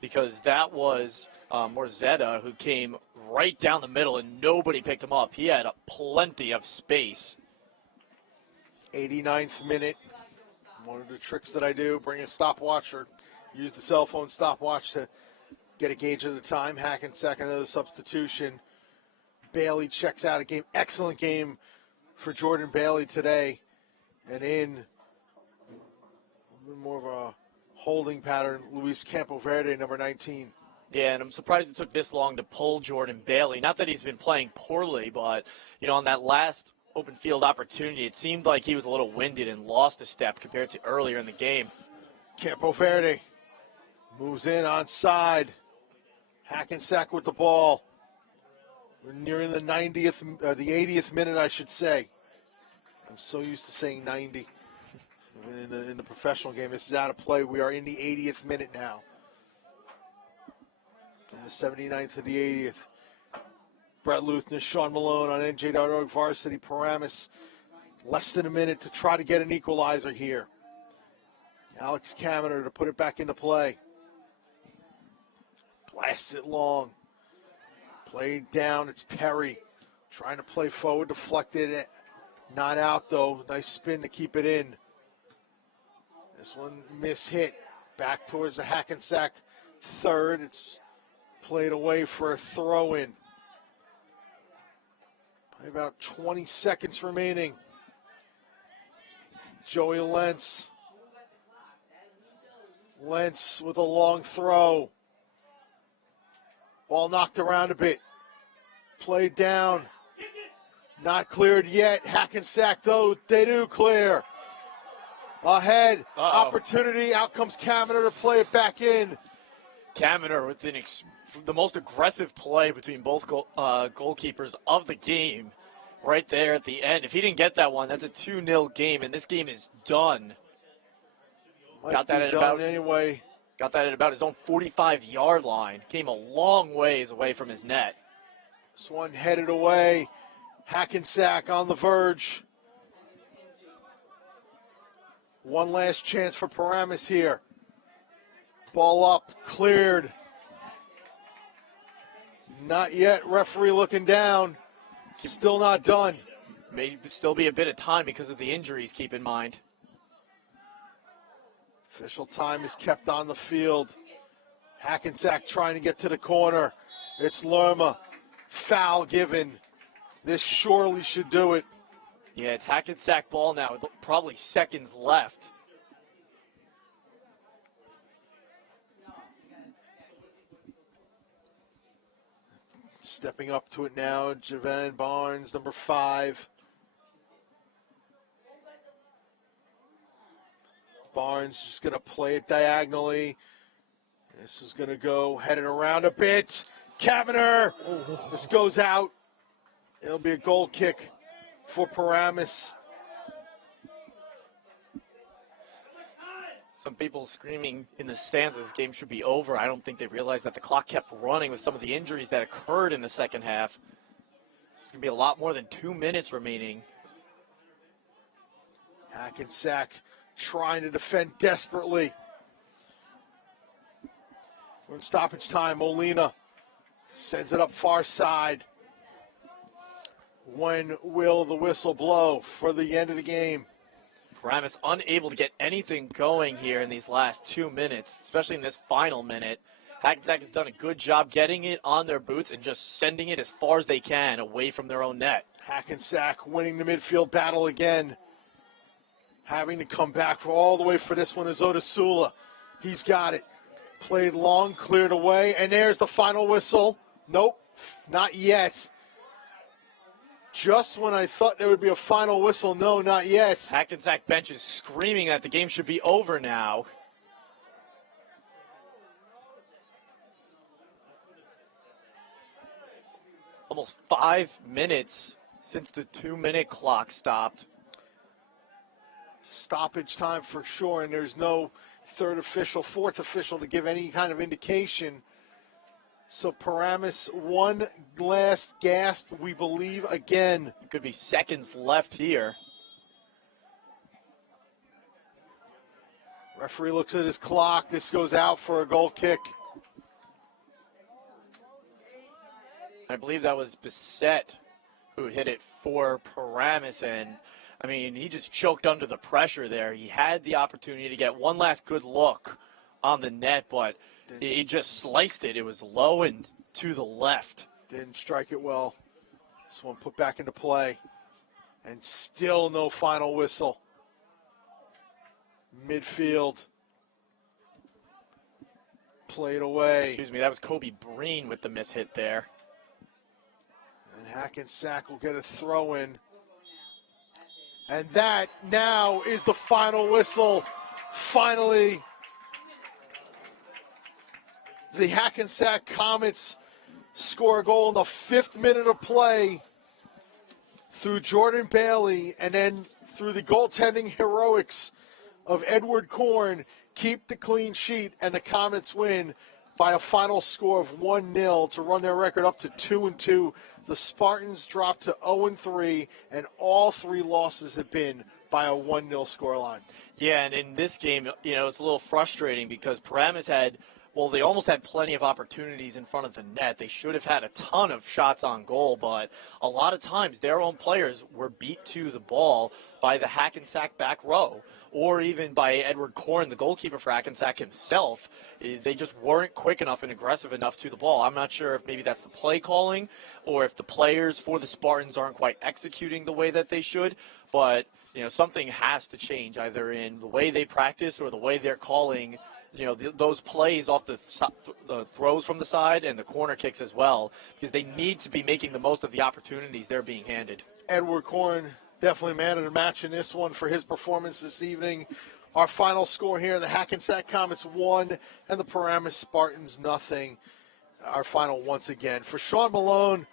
because that was Morzetta who came right down the middle and nobody picked him up. He had plenty of space. 89th minute. One of the tricks that I do, bring a stopwatch or use the cell phone stopwatch to get a gauge of the time. Hackensack another substitution. Bailey checks out a game. Excellent game for Jordan Bailey today. And in a little more of a holding pattern, Luis Campoverde, number 19. Yeah, and I'm surprised it took this long to pull Jordan Bailey. Not that he's been playing poorly, but, on that last open field opportunity, it seemed like he was a little winded and lost a step compared to earlier in the game. Campoverde moves in onside. Hackensack with the ball. We're nearing the 80th minute, I should say. I'm so used to saying 90 in the professional game. This is out of play. We are in the 80th minute now. From the 79th to the 80th. Brett Luthner, Sean Malone on NJ.ORG Varsity. Paramus, less than a minute to try to get an equalizer here. Alex Kaminer to put it back into play. Blasts it long. Played down, it's Perry. Trying to play forward, deflected. Not out, though. Nice spin to keep it in. This one mishit. Back towards the Hackensack third. It's played away for a throw-in. About 20 seconds remaining. Joey Lentz. Lentz with a long throw. Ball knocked around a bit. Played down. Not cleared yet. Hackensack, though, they do clear. Ahead. Opportunity. Out comes Kaminer to play it back in. Kaminer with the most aggressive play between both goalkeepers of the game right there at the end. If he didn't get that one, that's a 2-0 game, and this game is done. Got that at about his own 45-yard line. Came a long ways away from his net. This one headed away. Hackensack on the verge. One last chance for Paramus here. Ball up, cleared. Not yet. Referee looking down. Still not done. May still be a bit of time because of the injuries, keep in mind. Official time is kept on the field. Hackensack trying to get to the corner. It's Lerma. Foul given. This surely should do it. Yeah, it's Hackensack ball now with probably seconds left. Stepping up to it now, Javan Barnes, number 5. Barnes just going to play it diagonally. This is going to go headed around a bit. Kaminer. This goes out. It'll be a goal kick for Paramus. Some people screaming in the stands this game should be over. I don't think they realized that the clock kept running with some of the injuries that occurred in the second half. There's going to be a lot more than 2 minutes remaining. Hackensack trying to defend desperately. We're in stoppage time. Molina sends it up far side. When will the whistle blow for the end of the game? Paramus unable to get anything going here in these last 2 minutes, especially in this final minute. Hackensack has done a good job getting it on their boots and just sending it as far as they can away from their own net. Hackensack winning the midfield battle again. Having to come back for all the way for this one is Odesula. He's got it. Played long, cleared away, and there's the final whistle. Nope, not yet. Just when I thought there would be a final whistle, no, not yet. Hackensack bench is screaming that the game should be over now. Almost 5 minutes since the 2-minute clock stopped. Stoppage time for sure, and there's no third official, fourth official to give any kind of indication. So Paramus, one last gasp, we believe, again. It could be seconds left here. Referee looks at his clock. This goes out for a goal kick. I believe that was Bissett who hit it for Paramus, and I mean, he just choked under the pressure there. He had the opportunity to get one last good look on the net, but he just sliced it. It was low and to the left. Didn't strike it well. This one put back into play. And still no final whistle. Midfield. Played away. Excuse me, that was Kobe Breen with the mishit there. And Hackensack will get a throw in. And that now is the final whistle. Finally, the Hackensack Comets score a goal in the 5th minute of play through Jordan Bailey, and then through the goaltending heroics of Edward Korn, keep the clean sheet, and the Comets win by a final score of 1-0 to run their record up to 2-2. The Spartans dropped to 0-3, and all 3 losses have been by a 1-0 scoreline. Yeah, and in this game, it's a little frustrating because Paramus they almost had plenty of opportunities in front of the net. They should have had a ton of shots on goal, but a lot of times their own players were beat to the ball by the Hackensack back row, or even by Edward Korn, the goalkeeper for Hackensack himself. They just weren't quick enough and aggressive enough to the ball. I'm not sure if maybe that's the play calling or if the players for the Spartans aren't quite executing the way that they should, but something has to change either in the way they practice or the way they're calling those plays off the throws from the side and the corner kicks as well, because they need to be making the most of the opportunities they're being handed. Edward Korn, definitely man of the match in this one for his performance this evening. Our final score here, the Hackensack Comets 1 and the Paramus Spartans 0. Our final once again. For Sean Malone,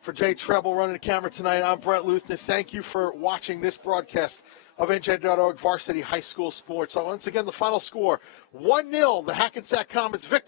for Jay Treble running the camera tonight, I'm Brett Luthner. Thank you for watching this broadcast of NJ.ORG Varsity High School Sports. So once again, the final score, 1-0, the Hackensack Comets victory.